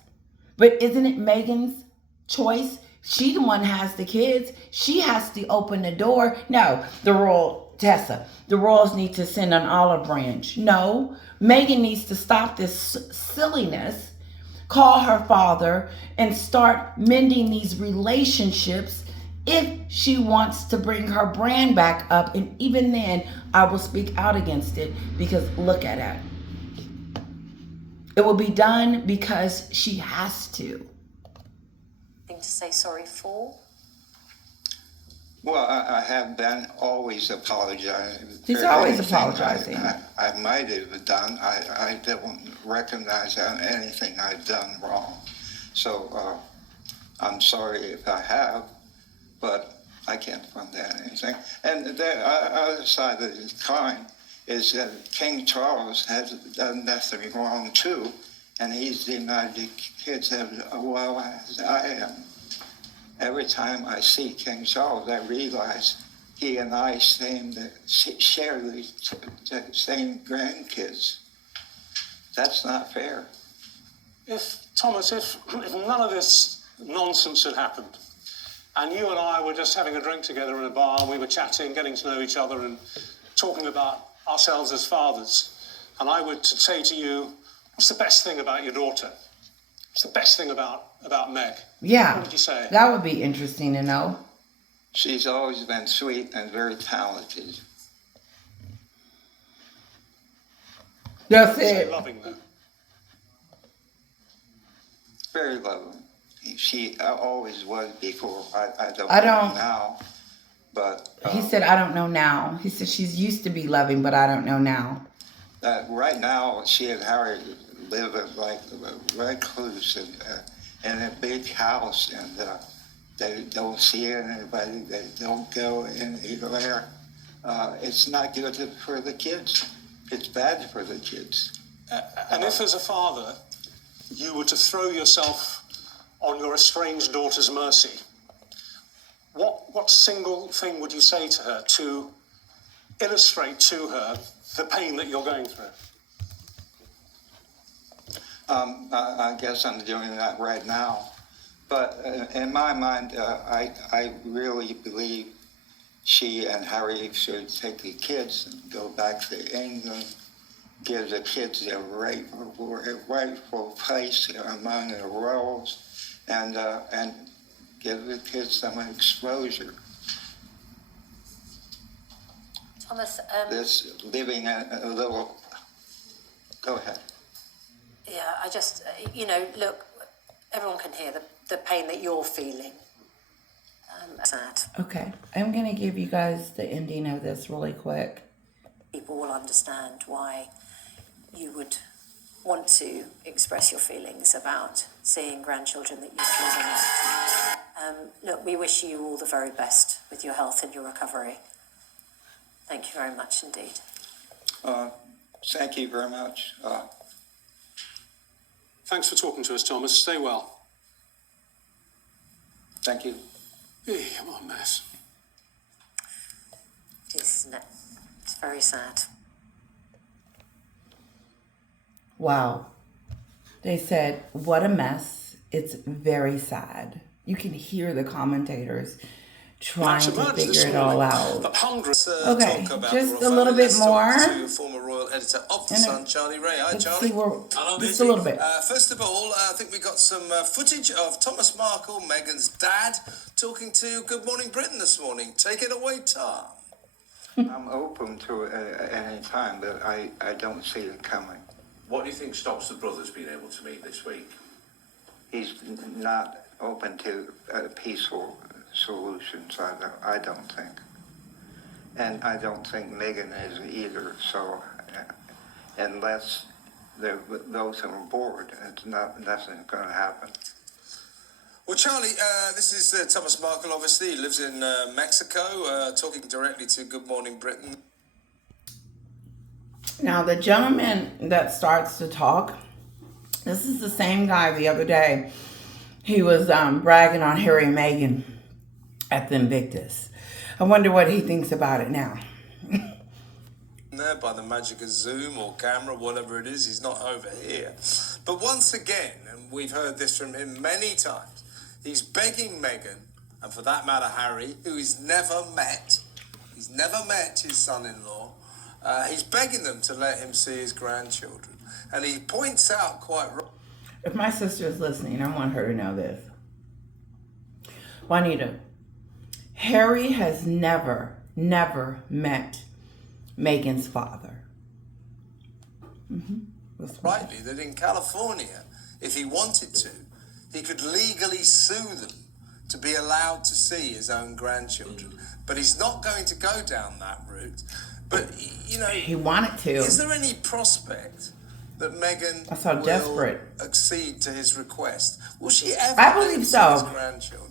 But isn't it Meghan's choice? She the one has the kids. She has to open the door. No, the royals need to send an olive branch. No, Meghan needs to stop this silliness, call her father, and start mending these relationships if she wants to bring her brand back up, and even then, I will speak out against it, because look at it. It will be done because she has to. Thing to say sorry for? Well, I have been always apologizing. He's for always anything apologizing. I might have done. I don't recognize anything I've done wrong. So I'm sorry if I have, but I can't fund that anything. And the other side of the coin is that King Charles has done nothing wrong too, and he's denied the kids as well as I am. Every time I see King Charles, I realize he and I share the same grandkids. That's not fair. Thomas, if none of this nonsense had happened, and you and I were just having a drink together in a bar, and we were chatting, getting to know each other, and talking about ourselves as fathers, and I were to say to you, what's the best thing about your daughter? What's the best thing about Meg? Yeah. What would you say? That would be interesting to know. She's always been sweet and very talented. That's it. Loving though. Very loving. She always was before. I don't know now, but He said, I don't know now. He said she's used to be loving, but I don't know now. right now, she and Harry live like recluse in a big house, and they don't see anybody. They don't go anywhere. It's not good for the kids. It's bad for the kids. And if, as a father, you were to throw yourself on your estranged daughter's mercy, what single thing would you say to her to illustrate to her the pain that you're going through? I guess I'm doing that right now. But in my mind, I really believe she and Harry should take the kids and go back to England, give the kids their rightful place among the royals, and give the kids some exposure. Thomas, This living a little... Go ahead. yeah, I just, look, everyone can hear the pain that you're feeling. Sad. Okay. I'm going to give you guys the ending of this really quick. People will understand why you would want to express your feelings about seeing grandchildren that you feel loved. Look, we wish you all the very best with your health and your recovery. Thank you very much indeed. Thank you very much. Thanks for talking to us, Thomas. Stay well. Thank you. Yeah, what a mess. It is, isn't it? It's very sad. Wow. They said, what a mess. It's very sad. You can hear the commentators trying to figure it all out. Okay, just a little bit more. Former royal editor of The Sun, Charlie Ray. Hi, Let's Charlie. see just a little bit. First of all, I think we got some footage of Thomas Markle, Meghan's dad, talking to Good Morning Britain this morning. Take it away, Tom. I'm open to it at any time, but I don't see it coming. What do you think stops the brothers being able to meet this week? He's not open to peaceful solutions, I don't think. And I don't think Meghan is either, so unless they're both on board, nothing's going to happen. Well, Charlie, this is Thomas Markle, obviously. He lives in Mexico, talking directly to Good Morning Britain. Now, the gentleman that starts to talk, this is the same guy the other day. He was bragging on Harry and Meghan at the Invictus. I wonder what he thinks about it now. There by the magic of Zoom or camera, whatever it is, he's not over here. But once again, and we've heard this from him many times, he's begging Meghan, and for that matter Harry, who he's never met his son-in-law, he's begging them to let him see his grandchildren. And he points out quite right. If my sister is listening, I want her to know this. Juanita, Harry has never met Meghan's father. Rightly, that in California, if he wanted to, he could legally sue them to be allowed to see his own grandchildren. But he's not going to go down that route. But, you know, He wanted to. is there any prospect that Meghan That's how will desperate. accede to his request? Will she ever I believe see so. his grandchildren?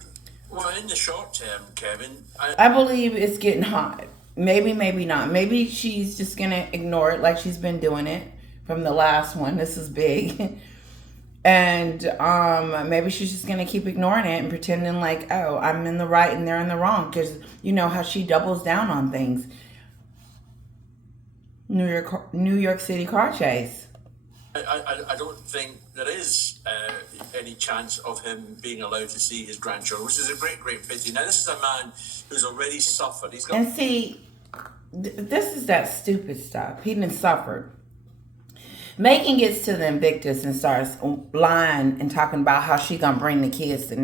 Well, in the short term, Kevin, I believe it's getting hot. Maybe, maybe not. Maybe she's just going to ignore it like she's been doing it from the last one. This is big. And maybe she's just going to keep ignoring it and pretending like, oh, I'm in the right and they're in the wrong. Because you know how she doubles down on things. New York City car chase. I don't think there is any chance of him being allowed to see his grandchildren, which is a great, great pity. Now, this is a man who's already suffered. He's got... And see, this is that stupid stuff. He done suffered. Meghan gets to the Invictus and starts lying and talking about how she gonna bring the kids to